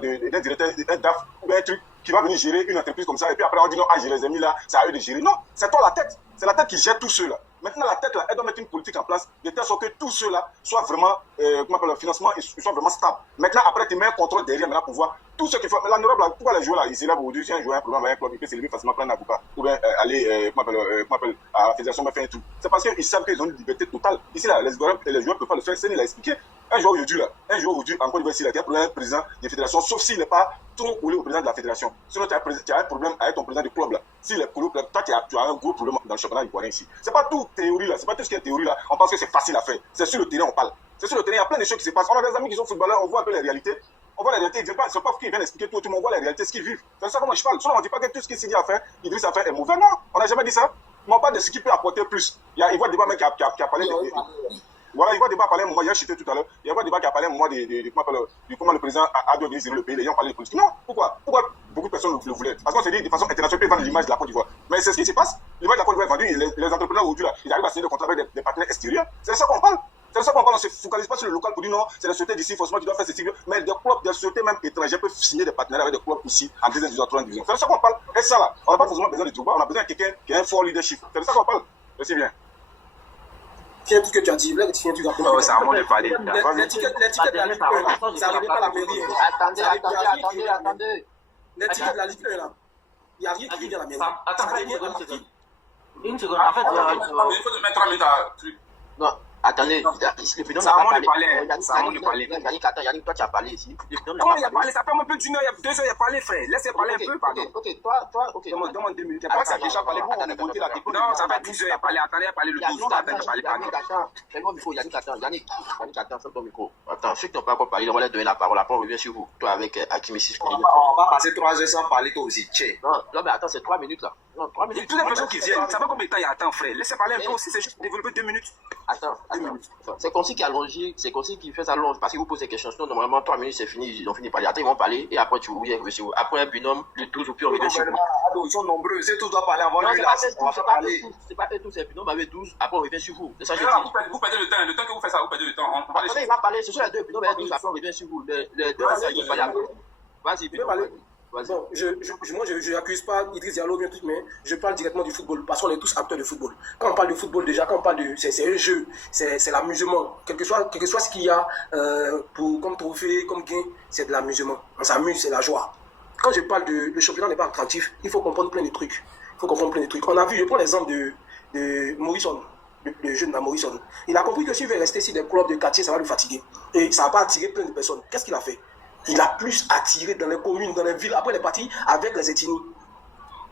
des directeurs, un DAF, ou un truc qui va venir gérer une entreprise comme ça, et puis après on dit non, je les ai mis là, c'est à eux de gérer. Non, c'est toi la tête. C'est la tête qui gère tous ceux-là. Maintenant, la tête là, elle doit mettre une politique en place de telle sorte que tous ceux-là soient vraiment, le financement soit vraiment stable. Maintenant, après, tu mets un contrôle derrière maintenant pour voir tout ce qu'il faut. Mais en Europe, là, pourquoi les joueurs là, ils s'élèvent aujourd'hui, si un joueur a un problème avec un club, il peut s'élever facilement prendre un avocat, ou bien aller, à la fédération, faire un tout. C'est parce qu'ils savent qu'ils ont une liberté totale. Ici, là, les joueurs ne peuvent pas le faire, c'est l'a expliqué. Un joueur aujourd'hui, encore une fois, s'il a un problème avec le président des fédérations, sauf s'il n'est pas trop collé au président de la fédération. Sinon, tu as un problème avec ton président du club là. S'il est collé au club, toi, tu as un gros problème dans le championnat ivoirien ici. C'est pas tout théorie là, c'est pas tout ce qui est théorie là. On pense que c'est facile à faire. C'est sur le terrain, on parle. C'est sur le terrain, il y a plein de choses qui se passent. On a des amis qui sont footballeurs, on voit un peu les réalités. On voit la réalité, ils ne sont pas qu'ils viennent expliquer tout, on voit la réalité, ce qu'ils vivent. C'est ça comment je parle. Sinon, on ne dit pas que tout ce qu'il s'est dit à faire, Idriss a fait est mauvais. Non, on n'a jamais dit ça. Mais on parle de ce qui peut apporter plus. Il voit des mec qui a parlé voilà, il voit débat parler un moment, il a chuté tout à l'heure. Il y a un débat qui a parlé un moment de comment le président a dû organiser le pays, les gens parlaient de politique. Non, pourquoi beaucoup de personnes le voulaient? Parce qu'on s'est dit de façon internationale, ils vendre l'image de la Côte d'Ivoire. Mais c'est ce qui se passe. L'image de la Côte d'Ivoire est vendue, les entrepreneurs aujourd'hui, là, ils arrivent à signer des contrats avec des partenaires extérieurs. C'est de ça qu'on parle. C'est de ça qu'on parle. On ne se focalise pas sur le local pour dire non, c'est la société d'ici, forcément, tu dois faire ceci. Mais des clubs, des sociétés même étrangères peuvent signer des partenariats avec des clubs ici, en deuxième division, en troisième division. C'est de ça qu'on parle. Et ça là, on n'a pas forcément besoin de Touba, on a besoin de quelqu'un qui a un fort leadership. C'est de ça qu'on parle. Merci bien. Tiens, tout ce que tu as dit, là, tu viens, tu vas prendre. C'est à moi de parler. L'étiquette de la Ligue 1, là, ça n'arrive pas à la mairie. Attendez. L'étiquette de la Ligue 1, là, il n'y a rien qui vient à la mairie. Attends, une seconde. En fait, il faut mettre 3 minutes à truc. Non. Attendez, le président n'a pas parlé. Yannick, toi tu as parlé ici. Comment il a parlé? Ça fait un peu d'une heure, 2 heures, il a parlé, frère. Laissez parler un peu, pardon. Ok, toi. Demande 2 minutes. Après, ça a déjà parlé, vous, on a monté la technique. Non, ça fait 12 heures, il a parlé. Attendez, il a parlé le 12. Yannick, attends. Fais-moi le micro, Yannick, attends. Yannick, attends, fais ton micro. Attends, ceux qui n'ont pas encore parlé, on va leur donner la parole. Après, on revient sur vous. Toi avec Hakim ici. On va passer 3 heures sans parler, toi aussi. Non, mais attends, c'est 3 minutes là. Non, 3 minutes. Toutes les personnes qui viennent, ça va combien de temps il y a? Attends, frère. Laissez parler un peu aussi, c'est juste développer 2 minutes. Attends. C'est Consi qui allonge, c'est Consi qui fait ça long parce qu'il vous pose des questions. Sinon, normalement, 3 minutes, c'est fini, ils ont fini de parler. Après, ils vont parler et après, tu oublies. Après un binôme, le 12 ou plus, on revient sur vous. Ils sont nombreux, c'est tous doivent parler avant lui là. C'est pas tous, c'est un binôme avec 12. Après, on revient sur vous. C'est ça, je dis. Vous perdez le temps que vous faites ça, vous perdez le temps. Attendez, il va parler, ce sont les deux binômes avec 12. Après, on revient sur vous. Les deux, vas-y, binôme. Bon, moi, je n'accuse pas Idriss Diallo, bien tout, mais je parle directement du football, parce qu'on est tous acteurs de football. Quand on parle de football, déjà, quand on parle de... C'est un jeu, c'est l'amusement. Quel que soit ce qu'il y a comme trophée, comme gain, c'est de l'amusement. On s'amuse, c'est la joie. Quand je parle de... Le championnat n'est pas attractif, il faut comprendre plein de trucs. faut comprendre plein de trucs. On a vu, je prends l'exemple de Morrison, le jeune de Morrison. Il a compris que s'il veut rester sur des clubs de quartier, ça va le fatiguer. Et ça va pas attirer plein de personnes. Qu'est-ce qu'il a fait? Il a plus attiré dans les communes, dans les villes, après les parties, avec les ethnies.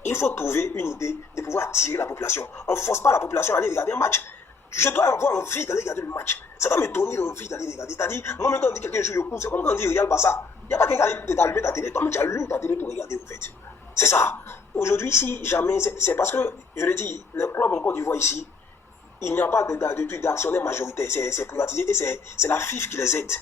Il faut trouver une idée de pouvoir attirer la population. On ne force pas la population à aller regarder un match. Je dois avoir envie d'aller regarder le match. Ça va me donner envie d'aller regarder. C'est-à-dire, moi-même quand on dit quelqu'un joue le coup, c'est comme quand on dit Real Barça. Il n'y a pas quelqu'un qui va allumer ta télé. Toi-même, tu allumes ta télé pour regarder, en fait. C'est ça. Aujourd'hui, si jamais, c'est parce que, je le dis, les clubs en Côte d'Ivoire ici, il n'y a pas d'actionnaire majoritaire. C'est privatisé et c'est la FIF qui les aide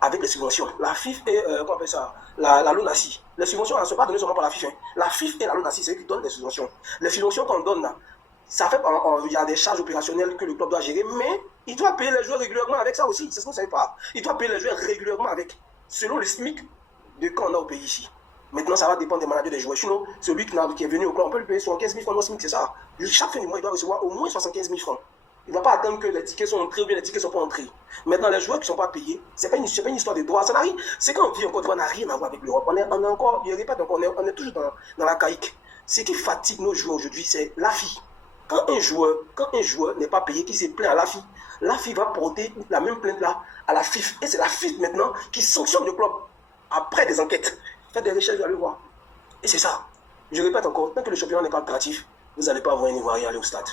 avec les subventions. La FIF et, comment on appelle ça, la LONASI. Les subventions ne sont pas données seulement par la FIF. Hein. La FIF et la LONASI, c'est eux qui donnent les subventions. Les subventions qu'on donne là, ça fait, il y a des charges opérationnelles que le club doit gérer, mais il doit payer les joueurs régulièrement avec ça aussi. C'est ce qu'on ne savait pas. Il doit payer les joueurs régulièrement avec, selon le SMIC de quand on a au pays ici. Maintenant, ça va dépendre des managers des joueurs. Sinon, celui qui est venu au club, on peut le payer 75 000 francs au SMIC, c'est ça. Chaque fin du mois, il doit recevoir au moins 75 000 francs. Il ne va pas attendre que les tickets sont entrés ou bien les tickets ne sont pas entrés. Maintenant, les joueurs qui ne sont pas payés, ce n'est pas une histoire de droit. Ça n'arrive. C'est quand on vit en Côte d'Ivoire, n'a rien à voir avec l'Europe. On est encore, je répète encore, on est toujours dans la caïque. Ce qui fatigue nos joueurs aujourd'hui, c'est l'AFI. Quand un joueur n'est pas payé, qui se plaint à l'AFI va porter la même plainte là à la FIF. Et c'est la FIF maintenant qui sanctionne le club après des enquêtes. Faites des recherches, vous allez voir. Et c'est ça. Je répète encore, tant que le championnat n'est pas attractif, vous n'allez pas avoir un Ivoirien aller au stade.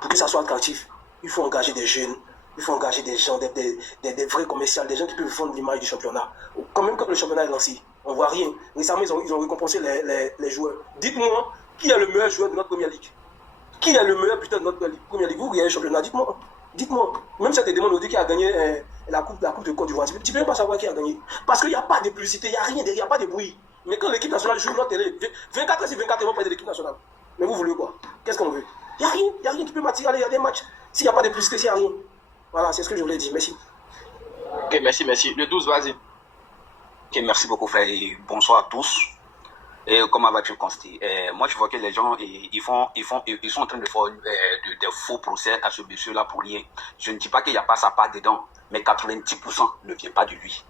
Pour que ça soit attractif, il faut engager des jeunes, il faut engager des gens, des vrais commerciaux, des gens qui peuvent vendre l'image du championnat. Quand même, quand le championnat est lancé, on ne voit rien. Récemment, ils ont récompensé les joueurs. Dites-moi, qui est le meilleur joueur de notre première ligue? Qui est le meilleur buteur de notre première ligue? Vous regardez le championnat, dites-moi. Même si tu te demandes qui a gagné la coupe de Côte d'Ivoire, tu ne peux même pas savoir qui a gagné. Parce qu'il n'y a pas de publicité, il n'y a rien derrière, il n'y a pas de bruit. Mais quand l'équipe nationale joue notre télé, 24 heures sur 24 ils vont parler de l'équipe nationale. Mais vous voulez quoi? Qu'est-ce qu'on veut? Il n'y a rien qui peut m'attirer à aller regarder des matchs. S'il n'y a pas de publicité, il n'y a rien. Voilà, c'est ce que je voulais dire. Merci. Ok, merci. Le 12, vas-y. Ok, merci beaucoup, frère. Et bonsoir à tous. Et comment vas-tu constater? Moi, je vois que les gens, ils sont en train de faire des faux procès à ce monsieur-là pour rien. Je ne dis pas qu'il n'y a pas sa part dedans, mais 90% ne vient pas de lui.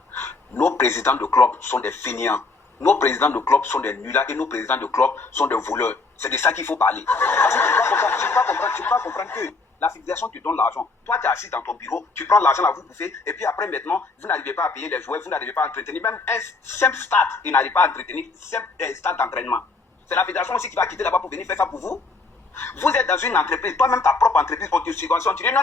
Nos présidents de club sont des fainéants. Nos présidents de club sont des nullards et nos présidents de club sont des voleurs. C'est de ça qu'il faut parler. Parce que tu ne peux pas comprendre que la fédération te donne l'argent. Toi, tu es assis dans ton bureau, tu prends l'argent à vous bouffer, et puis après, maintenant, vous n'arrivez pas à payer les joueurs, vous n'arrivez pas à entretenir. Même un simple stade, il n'arrive pas à entretenir, simple stade d'entraînement. C'est la fédération aussi qui va quitter là-bas pour venir faire ça pour vous. Vous êtes dans une entreprise, toi-même ta propre entreprise, on te subventionne. Tu dis non,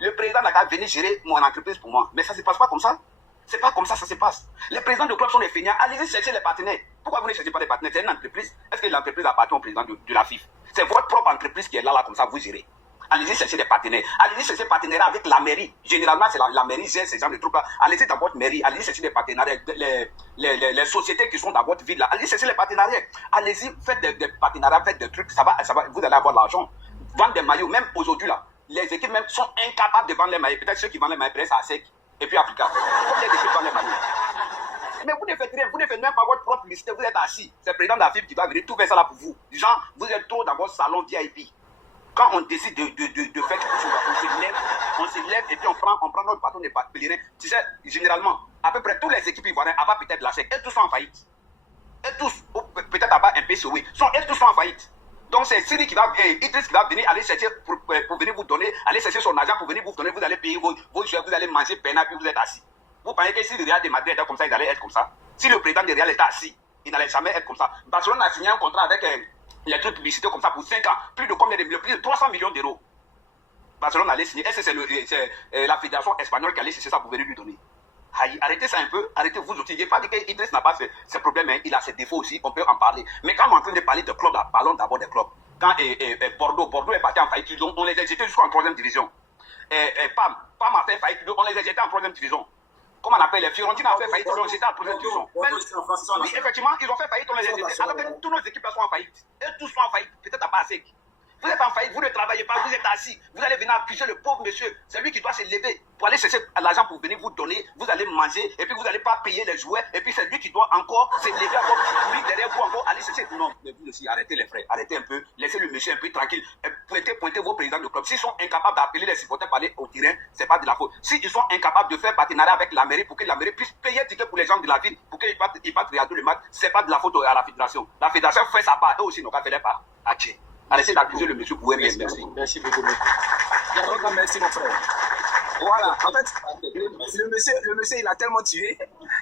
le président n'a qu'à venir gérer mon entreprise pour moi. Mais ça ne se passe pas comme ça. C'est pas comme ça se passe. Les présidents de club sont des feignants. Allez-y chercher les partenaires. Pourquoi vous ne cherchez pas des partenaires? C'est une entreprise. Est-ce que l'entreprise appartient au président de la FIF? C'est votre propre entreprise qui est là, comme ça, vous gérez. Allez-y chercher des partenaires. Allez-y chercher des partenariats avec la mairie. Généralement, c'est la mairie gère ces genres de trucs-là. Allez-y dans votre mairie. Allez-y chercher des partenariats. Les sociétés qui sont dans votre ville, là. Allez-y chercher les partenariats. Allez-y, faites des partenariats, faites des trucs. Ça va, vous allez avoir de l'argent. Vendre des maillots. Même aujourd'hui, là, les équipes même sont incapables de vendre les maillots. Peut-être ceux qui vendent les maillots, à sec. Et puis Africa. Combien d'équipes vendent les maillots? Mais vous ne faites rien, vous ne faites même pas votre propre publicité, vous êtes assis. C'est le président de la FIF qui va venir tout faire ça là pour vous. Genre, vous êtes trop dans votre salon VIP. Quand on décide de faire quelque chose, on se lève et puis on prend notre bâton de pèlerin. Tu sais, généralement, à peu près toutes les équipes ivoiriennes, à part peut-être la SEC, elles tous sont en faillite. Elles tous, peut-être à part un PCOE, elles tous sont en faillite. Donc c'est Siri qui va, Idriss qui va venir aller chercher pour venir vous donner, aller chercher son argent pour venir vous donner, vous allez payer vos joueurs, vous allez manger pena, puis vous êtes assis. Vous pensez que si le Real de Madrid était comme ça, il allait être comme ça? Si le président de Real était assis, il n'allait jamais être comme ça. Barcelone a signé un contrat avec les trucs publicitaires comme ça pour 5 ans, plus de combien de millions? Plus de 300 millions d'euros. Barcelone allait signer. Est-ce que c'est la fédération espagnole qui allait chercher ça pour venir lui donner? Arrêtez ça un peu, arrêtez vous aussi. Je n'ai pas dit qu'Idriss n'a pas ses problèmes, hein. Il a ses défauts aussi, on peut en parler. Mais quand on est en train de parler de clubs, là, parlons d'abord des clubs. Quand Bordeaux est parti en faillite, on les a jetés jusqu'en 3e division. PAM a fait faillite, on les a jetés en 3e division. Comment on appelle les Fiorentina a fait faillite, on les a jetés en 3e division. Oui, effectivement, ils ont fait faillite, on les a jetés. Alors que tous nos équipes sont en faillite. Et tous sont en faillite, peut-être à pas assez. Vous êtes en faillite, vous ne travaillez pas, vous êtes assis. Vous allez venir accuser le pauvre monsieur. C'est lui qui doit se lever pour aller chercher l'argent pour venir vous donner. Vous allez manger et puis vous n'allez pas payer les joueurs. Et puis c'est lui qui doit encore se lever encore pour lui derrière vous encore aller chercher. Non, mais vous aussi, arrêtez les frères. Arrêtez un peu. Laissez le monsieur un peu tranquille. Pointez vos présidents de club. S'ils sont incapables d'appeler les supporters pour aller au terrain, c'est pas de la faute. S'ils sont incapables de faire partenariat avec la mairie pour que la mairie puisse payer un ticket pour les gens de la ville, pour qu'ils partent regarder le match, c'est pas de la faute à la fédération. La fédération fait sa part. Eux aussi n'ont qu'à faire leur part. Adieu. Arrêtez d'accuser le monsieur pour rien. Merci. Merci beaucoup. Merci mon frère. Voilà, en fait, le monsieur, il a tellement tué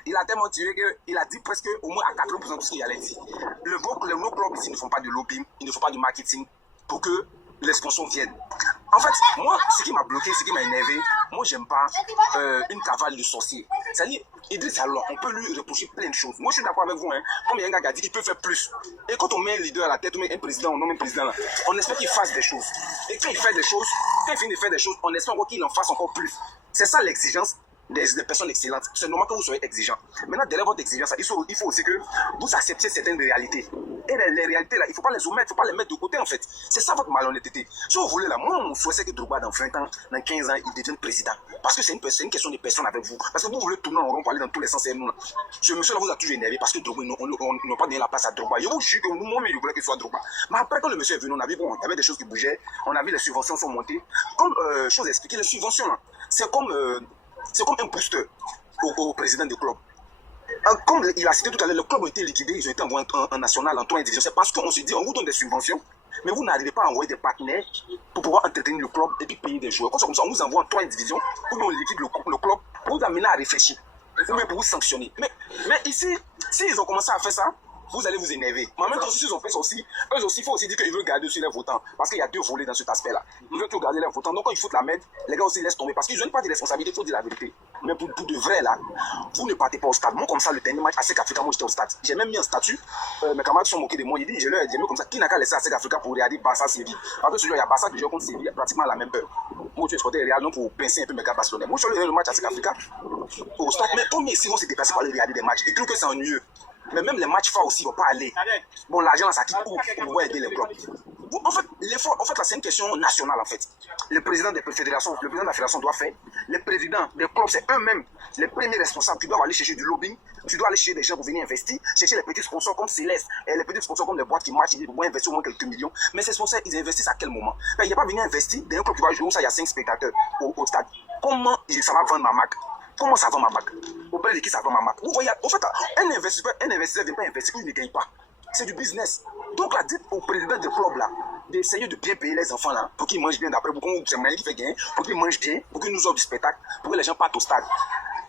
qu'il a dit presque au moins à 80% de ce qu'il allait dire. Nos clubs ici ne font pas de lobbying, ils ne font pas de marketing pour que les sponsors viennent. En fait, moi, ce qui m'a bloqué, ce qui m'a énervé, moi, j'aime pas une cavale de sorciers. C'est-à-dire, Idriss alors, on peut lui reprocher plein de choses. Moi, je suis d'accord avec vous, hein. Comme il y a un gars qui a dit, il peut faire plus. Et quand on met un leader à la tête, on met un président, on nomme un président là, on espère qu'il fasse des choses. Et quand il fait des choses, quand il finit de faire des choses, on espère encore qu'il en fasse encore plus. C'est ça l'exigence des personnes excellentes. C'est normal que vous soyez exigeant. Maintenant, derrière votre exigence, il faut aussi que vous acceptiez certaines réalités. Et les réalités là, il ne faut pas les omettre, il ne faut pas les mettre de côté en fait. C'est ça votre malhonnêteté. Si vous voulez là, moi, on souhaite que Drogba dans 20 ans, dans 15 ans, il devienne président. Parce que c'est une question de personne avec vous. Parce que vous voulez tourner en rond pour aller dans tous les sens et nous là. Ce monsieur là vous a toujours énervé parce que Drogba, on n'a pas donné la place à Drogba. Je vous jure que moi-même, je voulais qu'il soit Drogba. Mais après, quand le monsieur est venu, on a vu, bon, il y avait des choses qui bougeaient. On a vu les subventions sont montées. Comme chose expliquée, les subventions là, c'est comme un booster au président du club. Comme il a cité tout à l'heure, le club a été liquidé, ils ont été envoyés en national, en 3 divisions. C'est parce qu'on se dit, on vous donne des subventions, mais vous n'arrivez pas à envoyer des partenaires pour pouvoir entretenir le club et puis payer des joueurs. Quand c'est comme ça, on vous envoie en 3 divisions, ou bien on liquide le club pour vous amener à réfléchir, ou bien pour vous sanctionner. Mais ici, s'ils ont commencé à faire ça, vous allez vous énerver. Mais en même temps, si ils ont fait ça aussi, eux aussi, il faut aussi dire qu'ils veulent garder aussi les votants. Parce qu'il y a 2 volets dans cet aspect-là. Ils veulent toujours garder les votants. Donc quand ils foutent la merde, les gars aussi laissent tomber. Parce qu'ils n'ont pas de responsabilité, il faut dire la vérité. Mais pour de vrai, là, vous ne partez pas au stade. Moi, comme ça, le dernier match, ASEC Africa, moi, j'étais au stade. J'ai même mis un statut. Mes camarades sont moqués de moi. Je leur ai dit, comme ça, qui n'a qu'à laisser ASEC Africa pour regarder Barça Séville. Parce que ce jour, il y a Barça qui joue contre Séville pratiquement à la même heure. Moi, je suis supporter Real, non, pour pincer un peu mes gars barcelonais. Moi, je suis allé le match ASEC Africa au stade. Mais combien ici vont se déplacer pour aller regarder des matchs? Ils trouvent que c'est ennuyeux. Mais même les matchs forts aussi, ils ne vont pas aller. Bon, l'argent, ça quitte pour pouvoir aider les clubs. En fait, l'effort, là, c'est une question nationale, en fait. Le président des fédérations, le président de la fédération doit faire. Les présidents des clubs, c'est eux-mêmes les premiers responsables. Tu dois aller chercher du lobbying. Tu dois aller chercher des gens pour venir investir. Chercher les petits sponsors comme Céleste. Et les petits sponsors comme les boîtes qui marchent. Ils vont investir au moins quelques millions. Mais ces sponsors, ils investissent à quel moment? Il n'y a pas venu investir dans un club qui va jouer où ça, il y a 5 spectateurs au stade. Comment ça va vendre ma marque? Comment ça vend ma marque? Auprès de qui ça vend ma marque? Vous voyez, en fait, un investisseur ne vient pas investir où il ne gagne pas. C'est du business. Donc, là, dites au président du club, là, d'essayer de bien payer les enfants, là, pour qu'ils mangent bien d'après, pour qu'on c'est moyen qui fait gagner, pour qu'ils mangent bien, pour qu'ils nous offrent du spectacle, pour que les gens partent au stade.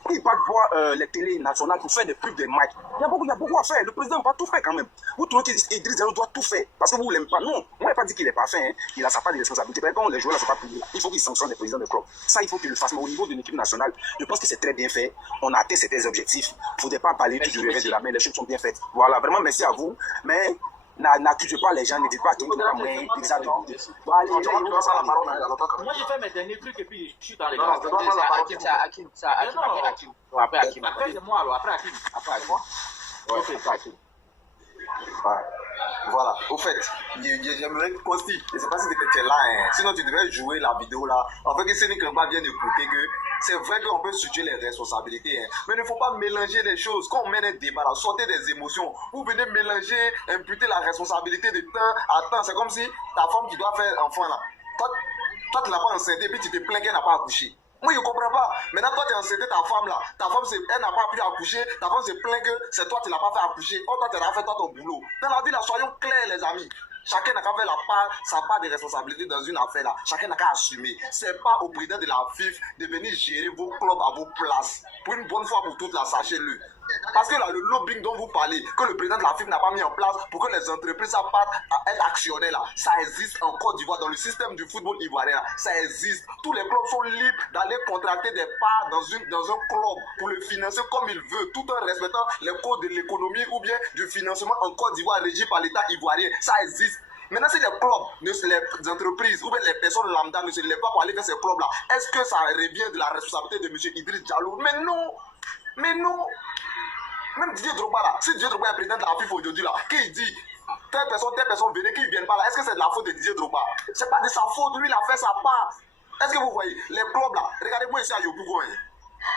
Ils partent voir les télés nationales pour faire des pubs, des matchs. Il y a beaucoup à faire. Le président va tout faire quand même. Vous trouvez qu'Idriss Diallo doit tout faire parce que vous ne l'aimez pas? Non, moi, je n'ai pas dit qu'il n'est pas fait. Hein. Il a sa part de responsabilité. Par exemple, les joueurs ne sont pas publics. Il faut qu'il sanctionne les présidents de club. Ça, il faut qu'il le fasse. Mais au niveau d'une équipe nationale, je pense que c'est très bien fait. On a atteint certains objectifs. Il ne faudrait pas parler du revers de la main. Les choses sont bien faites. Voilà, vraiment, merci à vous. Mais n'accusez pas les gens, ne dites pas qu'il n'y a pas moyen. Moi, j'ai fait mes derniers trucs et puis je suis dans les gars. Après Hakim. Après, c'est moi alors. Après Hakim. Après moi. Ok, c'est Hakim. Voilà, au fait, j'aimerais Costi, je ne sais pas si tu étais là, hein. Sinon tu devrais jouer la vidéo là. En fait, que Séné Kramba vient d'écouter que c'est vrai qu'on peut situer les responsabilités, hein. Mais il ne faut pas mélanger les choses. Quand on mène un débat là, sortez des émotions. Vous venez mélanger, imputer la responsabilité de temps à temps. C'est comme si ta femme qui doit faire enfant là. Toi tu l'as pas enceinte et puis tu te plains qu'elle n'a pas accouché. Moi, je ne comprends pas. Maintenant, toi, tu es enceinte, ta femme là. Ta femme, elle n'a pas pu accoucher. Ta femme se plaint que c'est toi qui ne l'as pas fait accoucher. Oh, toi, tu as fait ton boulot. Dans la vie, là, soyons clairs, les amis. Chacun n'a qu'à faire sa part de responsabilité dans une affaire là. Chacun n'a qu'à assumer. C'est pas au président de la FIF de venir gérer vos clubs à vos places. Pour une bonne fois pour toutes, là, sachez-le. Parce que là, le lobbying dont vous parlez, que le président de la FIF n'a pas mis en place pour que les entreprises partent à être actionnaires là, ça existe en Côte d'Ivoire, dans le système du football ivoirien là, ça existe. Tous les clubs sont libres d'aller contracter des parts dans un club pour le financer comme ils veulent, tout en respectant les codes de l'économie ou bien du financement en Côte d'Ivoire régi par l'État ivoirien. Ça existe. Maintenant, si les clubs, les entreprises ou bien les personnes lambda ne se lèvent pas pour aller vers ces clubs-là, est-ce que ça revient de la responsabilité de M. Idriss Diallo? Mais non. Mais non. Même Didier Drogba là, si Didier Drogba est président de la FIFA aujourd'hui là, qui dit telle personne venez, qu'ils ne viennent pas là, est-ce que c'est de la faute de Didier Drogba? C'est pas de sa faute, lui il a fait sa part. Est-ce que vous voyez, les clubs là, regardez-moi ici à Yopougon, hein.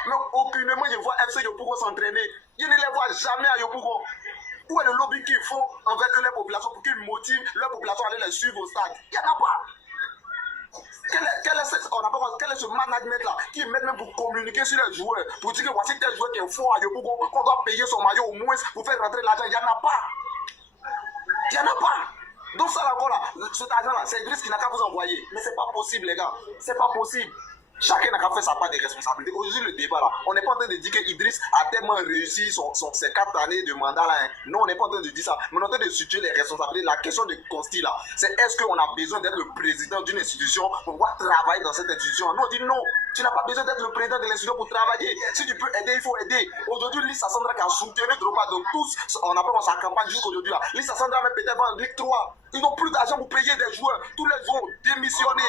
Mais aucunement je vois FC Yopougon s'entraîner, je ne les vois jamais à Yopougon. Où est le lobby qu'ils font envers les populations pour qu'ils motivent leur population à aller les suivre au stade? Il n'y en a pas. Quel est ce management-là qui met même pour communiquer sur les joueurs, pour dire que voici tel joueur qui est fort à Yopougon, qu'on doit payer son maillot au moins pour faire rentrer l'argent? Il n'y en a pas. Il n'y en a pas. Donc ça encore là, cet argent-là, c'est Idriss qui n'a qu'à vous envoyer. Mais c'est pas possible, les gars. C'est pas possible. Chacun n'a qu'à faire sa part de responsabilité. Aujourd'hui, le débat là, on n'est pas en train de dire que Idriss a tellement réussi ses 4 années de mandat là. Hein. Non, on n'est pas en train de dire ça. Mais on est en train de situer les responsabilités. La question de Consti là, c'est est-ce qu'on a besoin d'être le président d'une institution pour pouvoir travailler dans cette institution? Non, on dit non. Tu n'as pas besoin d'être le président de l'institution pour travailler. Si tu peux aider, il faut aider. Aujourd'hui, Lisa Sandra qui a soutenu Drogba, donc tous, on appelle sa campagne jusqu'aujourd'hui là. Lisa Sandra met peut-être en Ligue 3. Ils n'ont plus d'argent pour payer des joueurs. Tous les ont démissionné.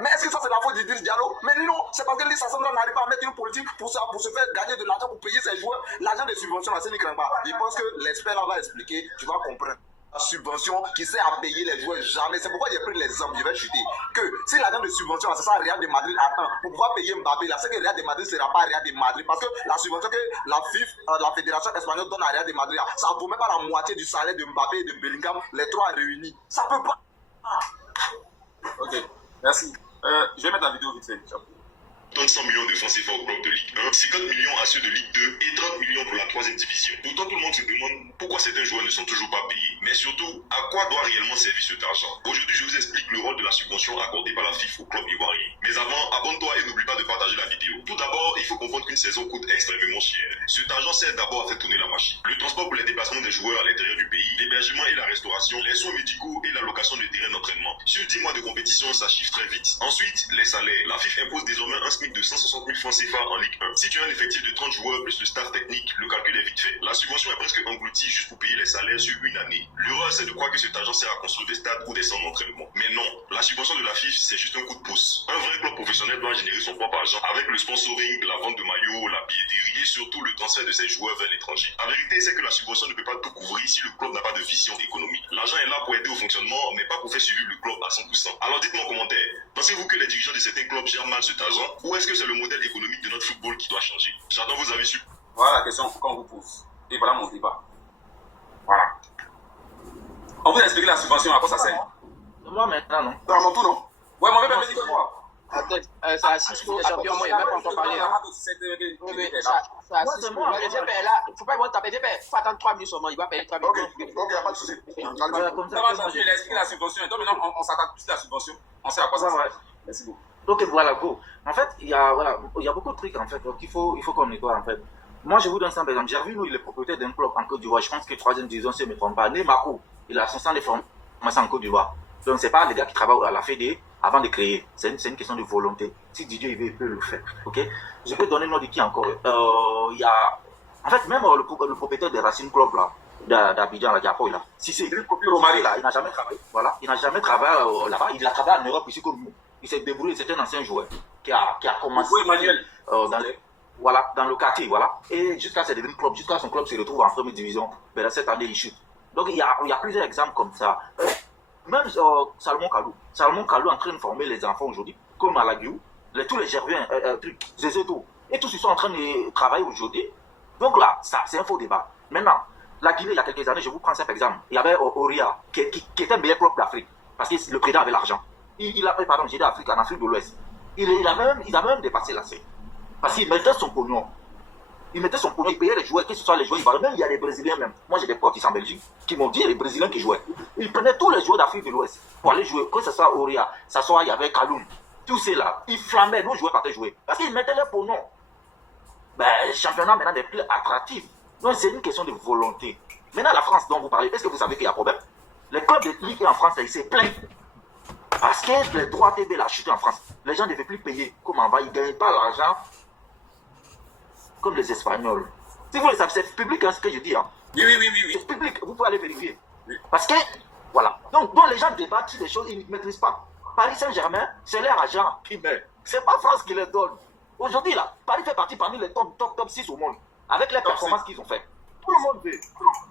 Mais est-ce que ça c'est la faute d'Idriss Diallo? Mais non, c'est parce que Lisa Sandra n'arrive pas à mettre une politique pour se faire gagner de l'argent pour payer ses joueurs. L'argent des subventions là, c'est une crainte pas. Je pense que l'expert là va expliquer, tu vas comprendre. La subvention qui sert à payer les joueurs, jamais. C'est pourquoi j'ai pris l'exemple, je vais chuter. Que si l'argent de subvention, c'est ça, Real de Madrid attend pour pouvoir payer Mbappé, là, c'est que Real de Madrid ne sera pas Real de Madrid. Parce que la subvention que la FIF, la Fédération espagnole, donne à Real de Madrid, là, ça ne vaut même pas la moitié du salaire de Mbappé et de Bellingham, les trois réunis. Ça ne peut pas. Ok, merci. Je vais mettre la vidéo vite fait. 100 millions de francs CFA au club de Ligue 1, 50 millions à ceux de Ligue 2 et 30 millions pour la 3e division. Pourtant, tout le monde se demande pourquoi certains joueurs ne sont toujours pas payés. Mais surtout, à quoi doit réellement servir cet argent? Aujourd'hui, je vous explique le rôle de la subvention accordée par la FIFA au club ivoirien. Mais avant, abonne-toi et n'oublie pas de partager la vidéo. Tout d'abord, il faut comprendre qu'une saison coûte extrêmement cher. Cet argent sert d'abord à faire tourner la machine. Le transport pour les déplacements des joueurs à l'intérieur du pays, l'hébergement et la restauration, les soins médicaux et la location de terrain d'entraînement. Sur 10 mois de compétition, ça chiffre très vite. Ensuite, les salaires. La FIFA impose désormais un SMIC de 160 000 francs CFA en Ligue 1. Si tu as un effectif de 30 joueurs plus le staff technique, le calcul est vite fait. La subvention est presque engloutie juste pour payer les salaires sur une année. L'erreur, c'est de croire que cet argent sert à construire des stades ou des centres d'entraînement. Mais non, la subvention de la FIFA, c'est juste un coup de pouce. Un vrai club professionnel doit générer son propre argent avec le sponsoring, la vente de maillots, la billetterie et surtout le transfert de ses joueurs vers l'étranger. La vérité, c'est que la subvention ne peut pas tout couvrir si le club n'a pas de vision économique. L'argent est là pour aider au fonctionnement, mais pas pour faire suivre le club à 100%. Alors dites-moi en commentaire, pensez-vous que les dirigeants de certains clubs gèrent mal cet argent ou est-ce que c'est le modèle économique de notre football qui doit changer? J'attends vos avis sur. Voilà la question qu'on vous pose. Et voilà mon débat. Voilà. On vous a expliqué la subvention, à quoi ça sert? Moi maintenant, non. Dans mon tour, non? Ouais, moi, même dit que moi. Attends, ça assiste pour les champions, moi, il n'y a même pas encore parlé. Ça assiste pour les champions. Là, il ne faut pas taper des pères. Il faut attendre 3 minutes seulement. Il va payer 3 minutes. Ok, il n'y a pas de souci. Ça va, il a expliqué la subvention. Donc maintenant, on s'attaque plus à la subvention. On sait à quoi ça sert. Merci beaucoup. Donc voilà, go. En fait, il y a beaucoup de trucs en fait qu'il faut qu'on nettoie en fait. Moi, je vous donne ça par exemple. J'ai vu, nous, il est propriétaire d'un club en Côte d'Ivoire. Je pense que 3e division, si je ne me trompe pas. Nemako, il a son centre de formation en Côte d'Ivoire. Donc, ce n'est pas les gars qui travaillent à la Fédé avant de créer. C'est une question de volonté. Si Didier il veut, il peut le faire. Ok? Je peux donner le nom de qui encore? Il y a. En fait, même le propriétaire des Racing Club là, d'Abidjan, là, Diapo, là. Si c'est le propriétaire là, il n'a jamais travaillé. Voilà. Il n'a jamais travaillé là-bas. Il a travaillé en Europe ici comme nous. Il s'est débrouillé. C'est un ancien joueur qui a commencé. Oui, Emmanuel. Dans le quartier, voilà. Et jusqu'à son club se retrouve en 1e division. Mais là, cette année, il chute. Donc, il y a plusieurs exemples comme ça. Même Salomon Kalou est en train de former les enfants aujourd'hui, comme à la Guiou, tous les Gerviens, Zézé tout. Et tous ils sont en train de travailler aujourd'hui. Donc là, ça, c'est un faux débat. Maintenant, la Guinée, il y a quelques années, je vous prends cet exemple. Il y avait Oria, qui était le meilleur club d'Afrique, parce que le président avait l'argent. Pardon, j'ai dit Afrique, en Afrique de l'Ouest. Il a même dépassé la C. Parce qu'il mettait son pognon. Il payait les joueurs, que ce soit les joueurs ivoiriens, même il y a les Brésiliens même. Moi j'ai des potes ici en Belgique qui m'ont dit les Brésiliens qui jouaient. Ils prenaient tous les joueurs d'Afrique de l'Ouest pour aller jouer, que ce soit Oria, que ce soit il y avait Kaloum, tous ces là, ils flammaient, nos joueurs partaient jouer. Parce qu'ils mettaient les pognon. Ben, le championnat maintenant n'est plus attractif. Donc c'est une question de volonté. Maintenant la France dont vous parlez, est-ce que vous savez qu'il y a un problème? Les clubs de Ligue 1 en France, ils se plaignent. Parce que les droits TV l'ont chuté en France. Les gens ne devaient plus payer. Comment va? Ils ne gagnent pas l'argent comme les Espagnols. Si vous le savez, c'est public hein, ce que je dis. Hein. Oui. C'est public, vous pouvez aller vérifier. Oui. Parce que, voilà. Donc les gens débattent sur des choses qu'ils ne maîtrisent pas. Paris Saint-Germain, c'est leur argent qui met. Ce n'est pas France qui les donne. Aujourd'hui, là, Paris fait partie parmi les top 6 au monde. Avec les performances qu'ils ont fait. Tout le monde veut.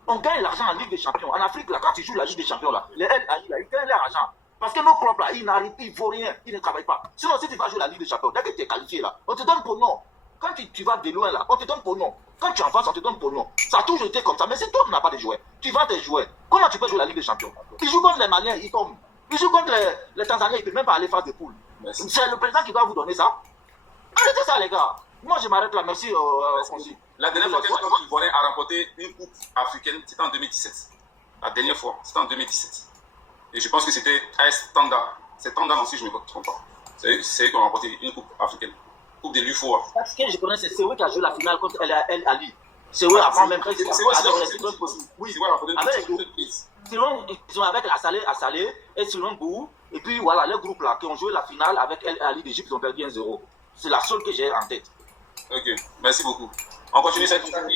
On gagne l'argent en Ligue des Champions. En Afrique, là, quand ils jouent la Ligue des Champions, là, les LAI, là, ils gagnent leur argent. Parce que nos clubs, là, ils n'arrivent, ils ne vaut rien, ils ne travaillent pas. Sinon, si tu vas jouer la Ligue des Champions, dès que tu es qualifié, là, on te donne pour nom. Quand tu vas de loin là, on te donne pour nom. Quand tu avances, on te donne pour nom. Ça a toujours été comme ça. Mais c'est toi qui n'as pas de joueurs. Tu vends tes joueurs. Comment tu peux jouer la Ligue des Champions? Ils jouent contre les Maliens, ils tombent. Ils jouent contre les Tanzaniens, ils ne peuvent même pas aller phase de poule. C'est le président qui doit vous donner ça. Arrêtez ça, les gars. Moi, je m'arrête là. Merci. La dernière fois que l'Ivoirien a remporté une coupe africaine, c'était en 2017. La dernière fois, c'était en 2017. Et je pense que c'était AS Tanda. C'est Tanda, non, si je ne me trompe pas. C'est eux qui ont remporté une coupe africaine. Coupe de l'UFOA. Parce que je connais, c'est eux qui a joué la finale contre El Ali. C'est eux avant même. Oui, c'est ils ont avec Assalé et Silon Bou. Et puis voilà, le groupe là qui ont joué la finale avec El Ali d'Égypte, ils ont perdu 1-0. C'est la seule que j'ai en tête. Ok, merci beaucoup. On continue cette. Toi, tu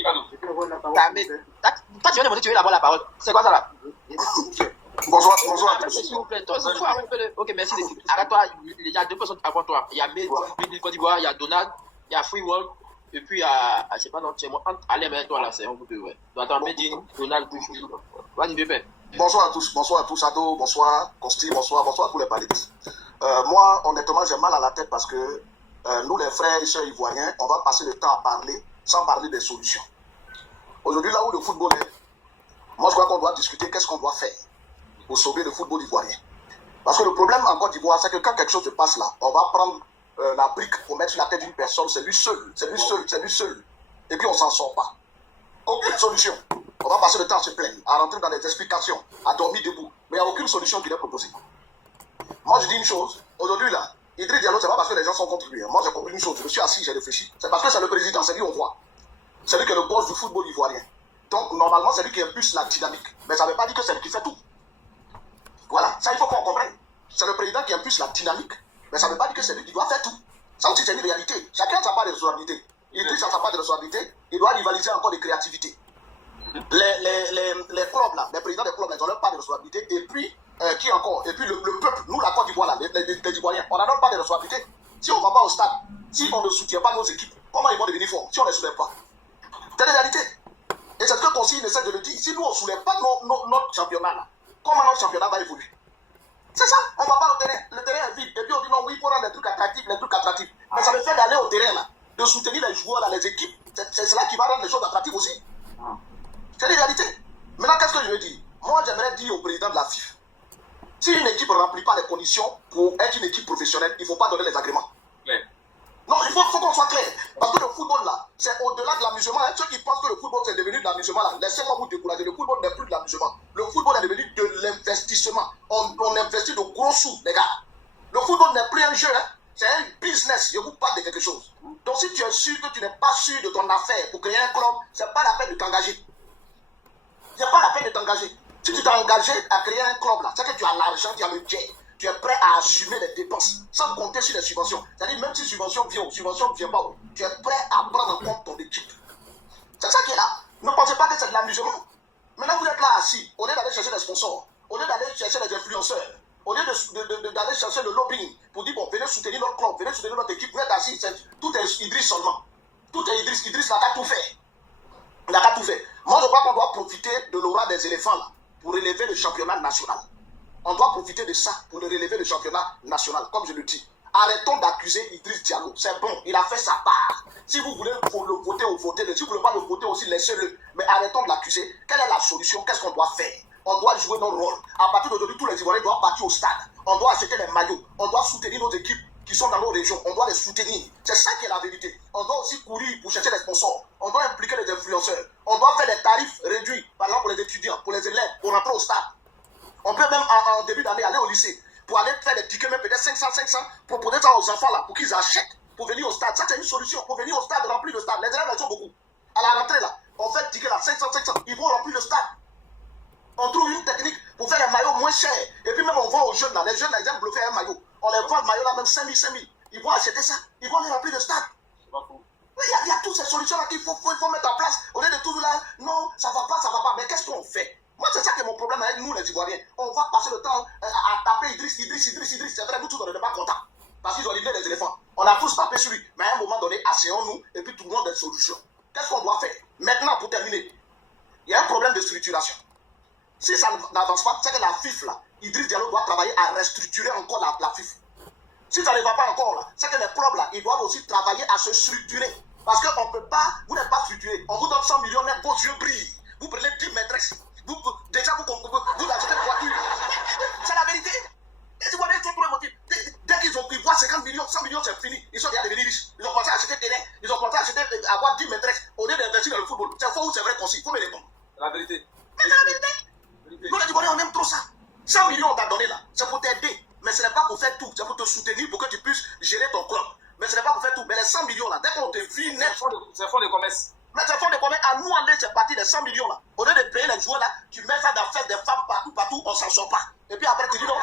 viens de me dire que tu veux avoir la parole. C'est quoi ça là? Bonsoir à tous. S'il vous plaît, toi, c'est toi, ok, merci. Arrête-toi, il y a 2 personnes avant toi. Il y a Mehdi de Côte d'Ivoire, il y a Donald, il y a Free World, et puis il y a, je sais pas, non, c'est moi, allez, mais toi là, c'est un peu, ouais. Donc attends, Mehdi, Donald, vas-y, bébé. Bonsoir à tous, Ado, bonsoir, Costi, bonsoir à tous les panélistes. Moi, honnêtement, j'ai mal à la tête parce que nous, les frères et sœurs ivoiriens, on va passer le temps à parler sans parler des solutions. Aujourd'hui, là où le football est, moi, je crois qu'on doit discuter qu'est-ce qu'on doit faire pour sauver le football ivoirien. Parce que le problème en Côte d'Ivoire, c'est que quand quelque chose se passe là, on va prendre la brique pour mettre sur la tête d'une personne, c'est lui seul. Et puis on s'en sort pas. Aucune solution. On va passer le temps à se plaindre, à rentrer dans des explications, à dormir debout. Mais il n'y a aucune solution qui est proposée. Moi, je dis une chose. Aujourd'hui là, Idriss Diallo, c'est pas parce que les gens sont contre lui. Moi, j'ai compris une chose. Je me suis assis, j'ai réfléchi. C'est parce que c'est le président, c'est lui on voit. C'est lui qui est le boss du football ivoirien. Donc, normalement, c'est lui qui impulse la dynamique. Mais ça ne veut pas dire que c'est lui qui fait tout. Voilà, ça il faut qu'on comprenne. C'est le président qui impulse la dynamique, mais ça ne veut pas dire que c'est lui qui doit faire tout. Ça aussi c'est une réalité. Chacun a sa part de responsabilité. Idriss a sa part de responsabilité, il doit rivaliser encore de créativité. Les clubs là, les présidents des clubs là, ils ont leur part de responsabilité. Et puis, qui encore? Et puis le peuple, nous la Côte d'Ivoire là, les Ivoiriens, on a notre part de responsabilité. Si on ne va pas au stade, si on ne soutient pas nos équipes, comment ils vont devenir forts si on ne les soulève pas? C'est la réalité. Et c'est ce que Consigne essaie de le dire. Si nous on ne soulève pas notre championnat là, comment notre championnat va évoluer? C'est ça, on ne va pas au terrain, le terrain est vide, et puis on dit non, oui, il faut rendre les trucs attractifs. Mais ça me fait d'aller au terrain là, de soutenir les joueurs, là, les équipes, c'est cela qui va rendre les choses attractives aussi. C'est la réalité. Maintenant, qu'est-ce que je veux dire? Moi, j'aimerais dire au président de la FIFA, si une équipe ne remplit pas les conditions pour être une équipe professionnelle, il ne faut pas donner les agréments. Non, il faut qu'on soit clair. Parce que le football là, c'est au-delà de l'amusement. Ceux qui pensent que le football c'est devenu de l'amusement là, laissez-moi vous décourager. Le football n'est plus de l'amusement. Le football est devenu de l'investissement. On investit de gros sous, les gars. Le football n'est plus un jeu, hein. C'est un business. Je vous parle de quelque chose. Donc si tu es sûr que tu n'es pas sûr de ton affaire pour créer un club, c'est pas la peine de t'engager. Il n'y a pas la peine de t'engager. Si tu t'es engagé à créer un club là, c'est que tu as l'argent, tu as le jet. Tu es prêt à assumer les dépenses sans compter sur les subventions. C'est-à-dire, même si subvention vient ou subvention ne vient pas, tu es prêt à prendre en compte ton équipe. C'est ça qui est là. Ne pensez pas que c'est de l'amusement. Maintenant, vous êtes là assis. Au lieu d'aller chercher des sponsors, au lieu d'aller chercher les influenceurs, au lieu d'aller chercher le lobbying pour dire, bon, venez soutenir notre club, venez soutenir notre équipe, vous êtes assis. Tout est Idriss seulement. Tout est Idriss. Idriss n'a qu'à tout faire. Il n'a qu'à tout faire. Moi, je crois qu'on doit profiter de l'aura des éléphants là pour relever le championnat national. On doit profiter de ça pour relever le championnat national, comme je le dis. Arrêtons d'accuser Idriss Diallo. C'est bon, il a fait sa part. Si vous voulez le voter ou votez-le, si vous ne voulez pas le voter aussi, laissez-le. Mais arrêtons de l'accuser. Quelle est la solution? Qu'est-ce qu'on doit faire? On doit jouer notre rôle. À partir d'aujourd'hui, tous les Ivoiriens doivent partir au stade. On doit acheter les maillots. On doit soutenir nos équipes qui sont dans nos régions. On doit les soutenir. C'est ça qui est la vérité. On doit aussi courir pour chercher les sponsors. On doit impliquer les influenceurs. On doit faire des tarifs réduits, par exemple pour les étudiants, pour les élèves, pour rentrer au stade. On peut même en début d'année aller au lycée pour aller faire des tickets, même peut-être 500, proposer ça aux enfants là pour qu'ils achètent pour venir au stade. Ça, c'est une solution. Pour venir au stade, remplir le stade. Les élèves, ils sont beaucoup. À la rentrée là, on fait le ticket là, 500, ils vont remplir le stade. On trouve une technique pour faire les maillots moins chers. Et puis même on vend aux jeunes là. Les jeunes là, ils aiment bluffer un maillot. On les vend le maillot là, même 5 000. Ils vont acheter ça. Ils vont aller remplir le stade. Oui, il y a toutes ces solutions là qu'il faut mettre en place. Au lieu de tout là, non, ça va pas. Mais qu'est-ce qu'on fait? Moi, c'est ça qui est mon problème avec nous, les Ivoiriens. On va passer le temps à taper Idriss. C'est vrai, nous tous, on n'est pas contents. Parce qu'ils ont livré les éléphants. On a tous tapé sur lui. Mais à un moment donné, asseyons-nous et puis trouvons des solutions. Qu'est-ce qu'on doit faire? Maintenant, pour terminer, il y a un problème de structuration. Si ça n'avance pas, c'est que la FIFA, là, Idriss Diallo doit travailler à restructurer encore la FIFA. Si ça ne va pas encore, là, c'est que les clubs, là, ils doivent aussi travailler à se structurer. Parce qu'on ne peut pas, vous n'êtes pas structuré. On vous donne 100 millions, mais vos yeux brillent. Vous prenez 10 maîtresses. Déjà, vous achetez une voiture. C'est la vérité. Les Ivoiriens sont trop émotifs. Dès qu'ils voient 50 millions, 100 millions, c'est fini. Ils sont déjà devenus riches. Ils ont commencé à acheter des terrains. Ils ont commencé à avoir 10 maîtresses au lieu d'investir dans le football. C'est faux ou c'est vrai qu'on s'y faut me répondre. C'est la vérité. Mais c'est la vérité. soutenir pour que tu puisses gérer ton club. Mais ce n'est pas pour faire tout. Mais les 100 millions là, dès qu'on te vit net. C'est un fonds de commerce. Mais c'est un fonds de commerce. À nous, aller, c'est parti des 100 millions là. Au lieu de payer les joueurs là, tu mets ça dans la fête des femmes partout, on s'en sort pas. Et puis après, tu dis non.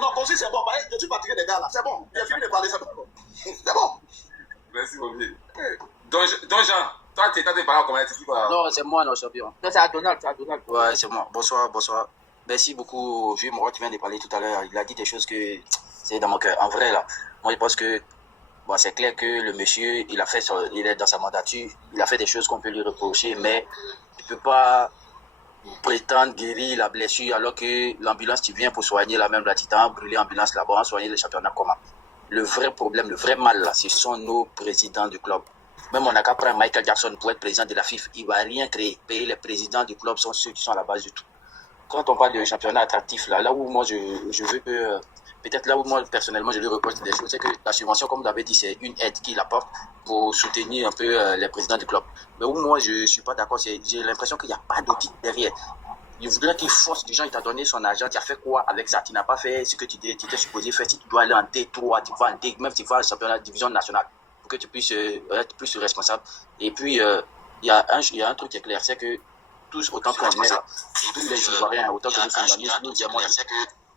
Non, comme si c'est bon. Je suis fatigué des gars là. C'est bon. J'ai fini de parler. C'est bon. C'est bon. Merci, mon vieux. Donc, Jean, toi, tu es parlé en comment tu dis quoi? Non, c'est moi, non, champion. Non, c'est à Donald, Ouais, c'est moi. Bonsoir, bonsoir. Merci beaucoup, vieux Moro qui vient de parler tout à l'heure. Il a dit des choses que c'est dans mon cœur. En vrai, là, moi, je pense que bon, c'est clair que le monsieur, il est dans sa mandature. Il a fait des choses qu'on peut lui reprocher, mais il ne peut pas prétendre guérir la blessure alors que l'ambulance, tu viens pour soigner la même là, tu t'as brûlé l'ambulance là-bas, soigner le championnat comment? Le vrai problème, le vrai mal, là, ce sont nos présidents du club. Même on n'a qu'à prendre Michael Jackson pour être président de la FIFA. Il ne va rien créer. Payer les présidents du club sont ceux qui sont à la base du tout. Quand on parle de championnat attractif, là où moi je veux que... Peut-être là où moi personnellement je lui reproche des choses, c'est que la subvention, comme vous l'avez dit, c'est une aide qu'il apporte pour soutenir un peu les présidents du club. Mais où moi je ne suis pas d'accord, j'ai l'impression qu'il n'y a pas d'audit derrière. Il voudrait qu'il force des gens, il t'a donné son argent, tu as fait quoi avec ça? Tu n'as pas fait ce que tu étais supposé faire. Si tu dois aller en D3, tu vas en D, même si tu vas en championnat de division nationale, pour que tu puisses être plus responsable. Et puis, il y a un truc qui est clair, c'est que tous, autant qu'on est là, tous les Ivoiriens, autant que nous sommes amis, nous disons,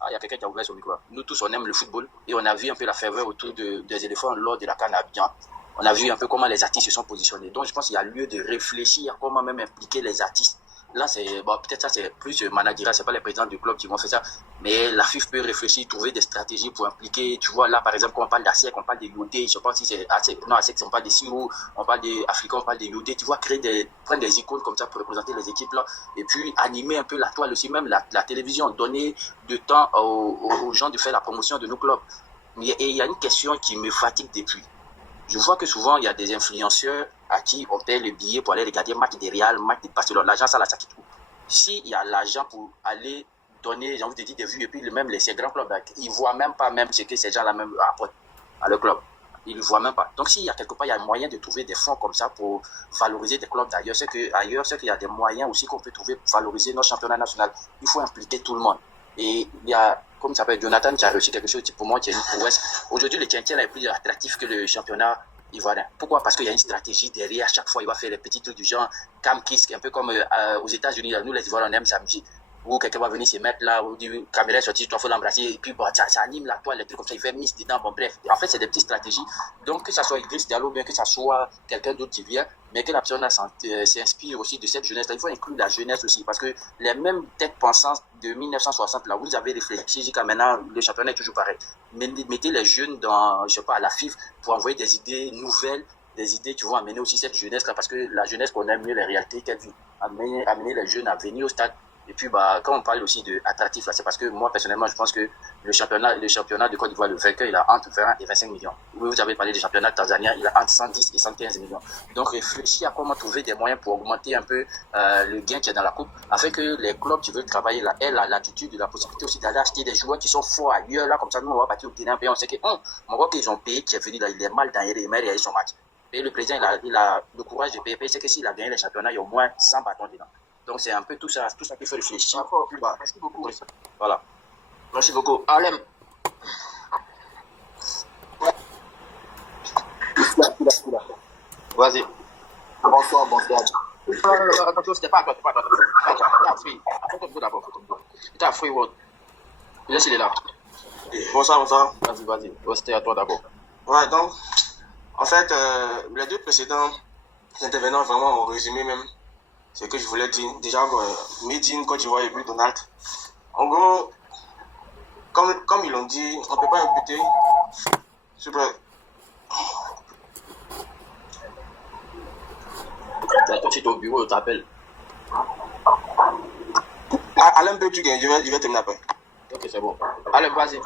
il y a quelqu'un qui a ouvert son micro. Nous tous, on aime le football et on a vu un peu la ferveur autour des éléphants lors de la CAN à Abidjan. On a vu un peu comment les artistes se sont positionnés. Donc, je pense qu'il y a lieu de réfléchir à comment même impliquer les artistes. Là, peut-être ça, c'est plus managérial, c'est pas les présidents du club qui vont faire ça. Mais la FIFA peut réfléchir, trouver des stratégies pour impliquer. Tu vois, là, par exemple, quand on parle d'ASEC, on parle des Yodé, je sais pas si c'est ASEC, non, ASEC, on parle des Siro, on parle des Africains, on parle des Yodé. Tu vois, prendre des icônes comme ça pour représenter les équipes là. Et puis, animer un peu la toile aussi, même la télévision, donner du temps aux gens de faire la promotion de nos clubs. Et il y a une question qui me fatigue depuis. Je vois que souvent, il y a des influenceurs à qui on paie le billet pour aller regarder match des Real, match de Barcelone. L'argent, ça, là, ça quitte où? S'il y a l'argent pour aller donner, j'ai envie de dire, des vues, et puis même ces grands clubs, là, ils ne voient même pas même ce que ces gens-là même apportent à leur club. Ils ne voient même pas. Donc, s'il y a quelque part, il y a moyen de trouver des fonds comme ça pour valoriser des clubs d'ailleurs. C'est qu'il y a des moyens aussi qu'on peut trouver pour valoriser notre championnat national. Il faut impliquer tout le monde. Et il y a, comme ça s'appelle, Jonathan qui a réussi quelque chose pour moi qui est une prouesse. Aujourd'hui, le Tien-Tien est plus attractif que le championnat ivoirien. Pourquoi? Parce qu'il y a une stratégie derrière. Chaque fois, il va faire les petits trucs du genre Cam Kiss, un peu comme aux États-Unis. Nous, les Ivoiriens, on aime s'amuser. Ou quelqu'un va venir se mettre là, ou du caméra est sortie, tu dois faut l'embrasser, et puis bon, ça anime la toile, les trucs comme ça, il fait miss dedans, bon bref. En fait, c'est des petites stratégies. Donc, que ça soit Idriss Diallo, bien que ça soit quelqu'un d'autre qui vient, mais que la personne s'inspire aussi de cette jeunesse-là. Il faut inclure la jeunesse aussi, parce que les mêmes têtes pensantes de 1960, là, vous avez réfléchi jusqu'à maintenant, le championnat est toujours pareil. Mettez les jeunes dans, je sais pas, à la FIFA pour envoyer des idées nouvelles, des idées qui vont amener aussi cette jeunesse-là, parce que la jeunesse connaît mieux les réalités qu'elle vit. Amener les jeunes à venir au stade. Et puis, quand on parle aussi de attractif, là, c'est parce que moi, personnellement, je pense que le championnat de Côte d'Ivoire, le vainqueur, il a entre 20 et 25 millions. Vous avez parlé du championnat tanzanien, il a entre 110 et 115 millions. Donc, réfléchis à comment trouver des moyens pour augmenter un peu le gain qu'il y a dans la coupe, afin que les clubs qui veulent travailler là aient l'attitude, la possibilité aussi d'aller acheter des joueurs qui sont forts ailleurs. Là, comme ça, nous, on va partir au terrain, et on sait que, on voit qu'ils ont payé, qui est venu là, il est mal dans les remèdes, il a eu son match. Et le président, il a le courage de payer, c'est que s'il a gagné les championnats, il y a au moins 100 bâtons dedans. Donc, c'est un peu tout ça qu'il faut réfléchir. Merci beaucoup. Voilà. Merci beaucoup. Alem. Vas-y. Bonsoir. Attention, c'était pas à toi. Faut d'abord. Il à Free World. Laisse, il est là. Bonsoir. Vas-y. C'était à toi d'abord. Ouais, donc, en fait, les deux précédents intervenants vraiment ont résumé même ce que je voulais dire. Déjà, Medine, Côte d'Ivoire et puis Donald. En gros, comme ils l'ont dit, on ne peut pas imputer. Super. Toi, tu es au bureau, je t'appelle. Alain, peux-tu gagner? Je vais terminer après. Ok, c'est bon. Allez, vas-y.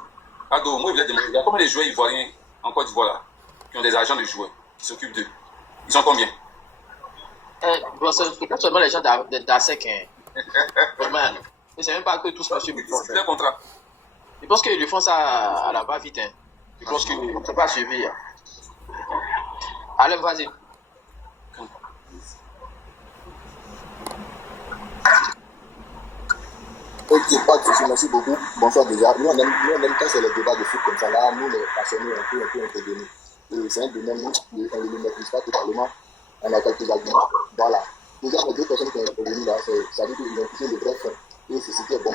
Ado, moi, il y a combien de joueurs ivoiriens en Côte d'Ivoire là, qui ont des agents de joueurs, qui s'occupent d'eux? Ils sont combien? C'est peut-être seulement les gens d'ASEC. Vraiment. Mais c'est même pas que tous monsieur. C'est un contrat. Je pense qu'ils le font ça à la va-vite. Je pense qu'ils ne sont pas suivis. Allez, vas-y. Ok, pas de soucis, merci beaucoup. Bonsoir déjà. Nous, on aime quand c'est les débats de foot comme ça, là, nous, les passionnés, un peu intervenir. Et c'est un domaine où on ne le maîtrise pas totalement. On a quelques arguments. Voilà. Déjà, les deux personnes qui sont intervenues là, ça veut dire qu'ils ont touché le vrai fond. Et c'était bon.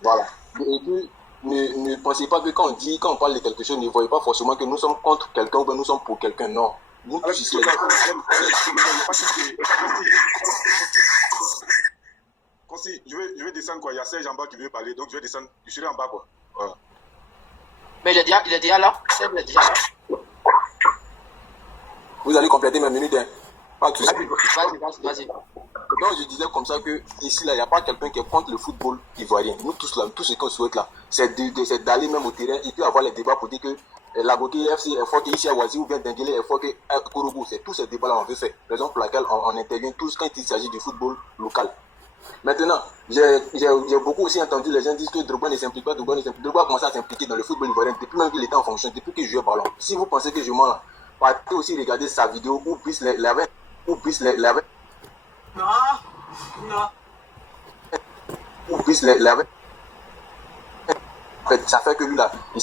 Voilà. Et puis, ne pensez pas que quand on parle de quelque chose, ne voyez pas forcément que nous sommes contre quelqu'un ou que nous sommes pour quelqu'un. Non. Nous tous ici. Je vais descendre quoi. Il y a Serge en bas qui veut parler, donc je vais descendre. Je serai en bas quoi. Voilà. Mais il est déjà là. Serge, il est déjà là. Vous allez compléter mes minutes. Hein. Pas de soucis. Vas-y. Donc je disais comme ça que ici là, il n'y a pas quelqu'un qui est contre le football ivoirien. Nous tous là, tout ce qu'on souhaite là, c'est d'aller même au terrain et puis avoir les débats pour dire que la Goké FC est fort que ici à Wazi ou bien Denguele est fort que Korobo. C'est tous ces débats là on veut faire. Raison pour laquelle on intervient tous quand il s'agit du football local. Maintenant, j'ai beaucoup aussi entendu les gens dire que Drogba ne s'implique pas, Drogba a commencé à s'impliquer dans le football ivoirien depuis même qu'il était en fonction, depuis qu'il jouait ballon. Si vous pensez que je mens là, partez aussi regarder sa vidéo ou puisse l'avait. En fait, ça fait que lui là, il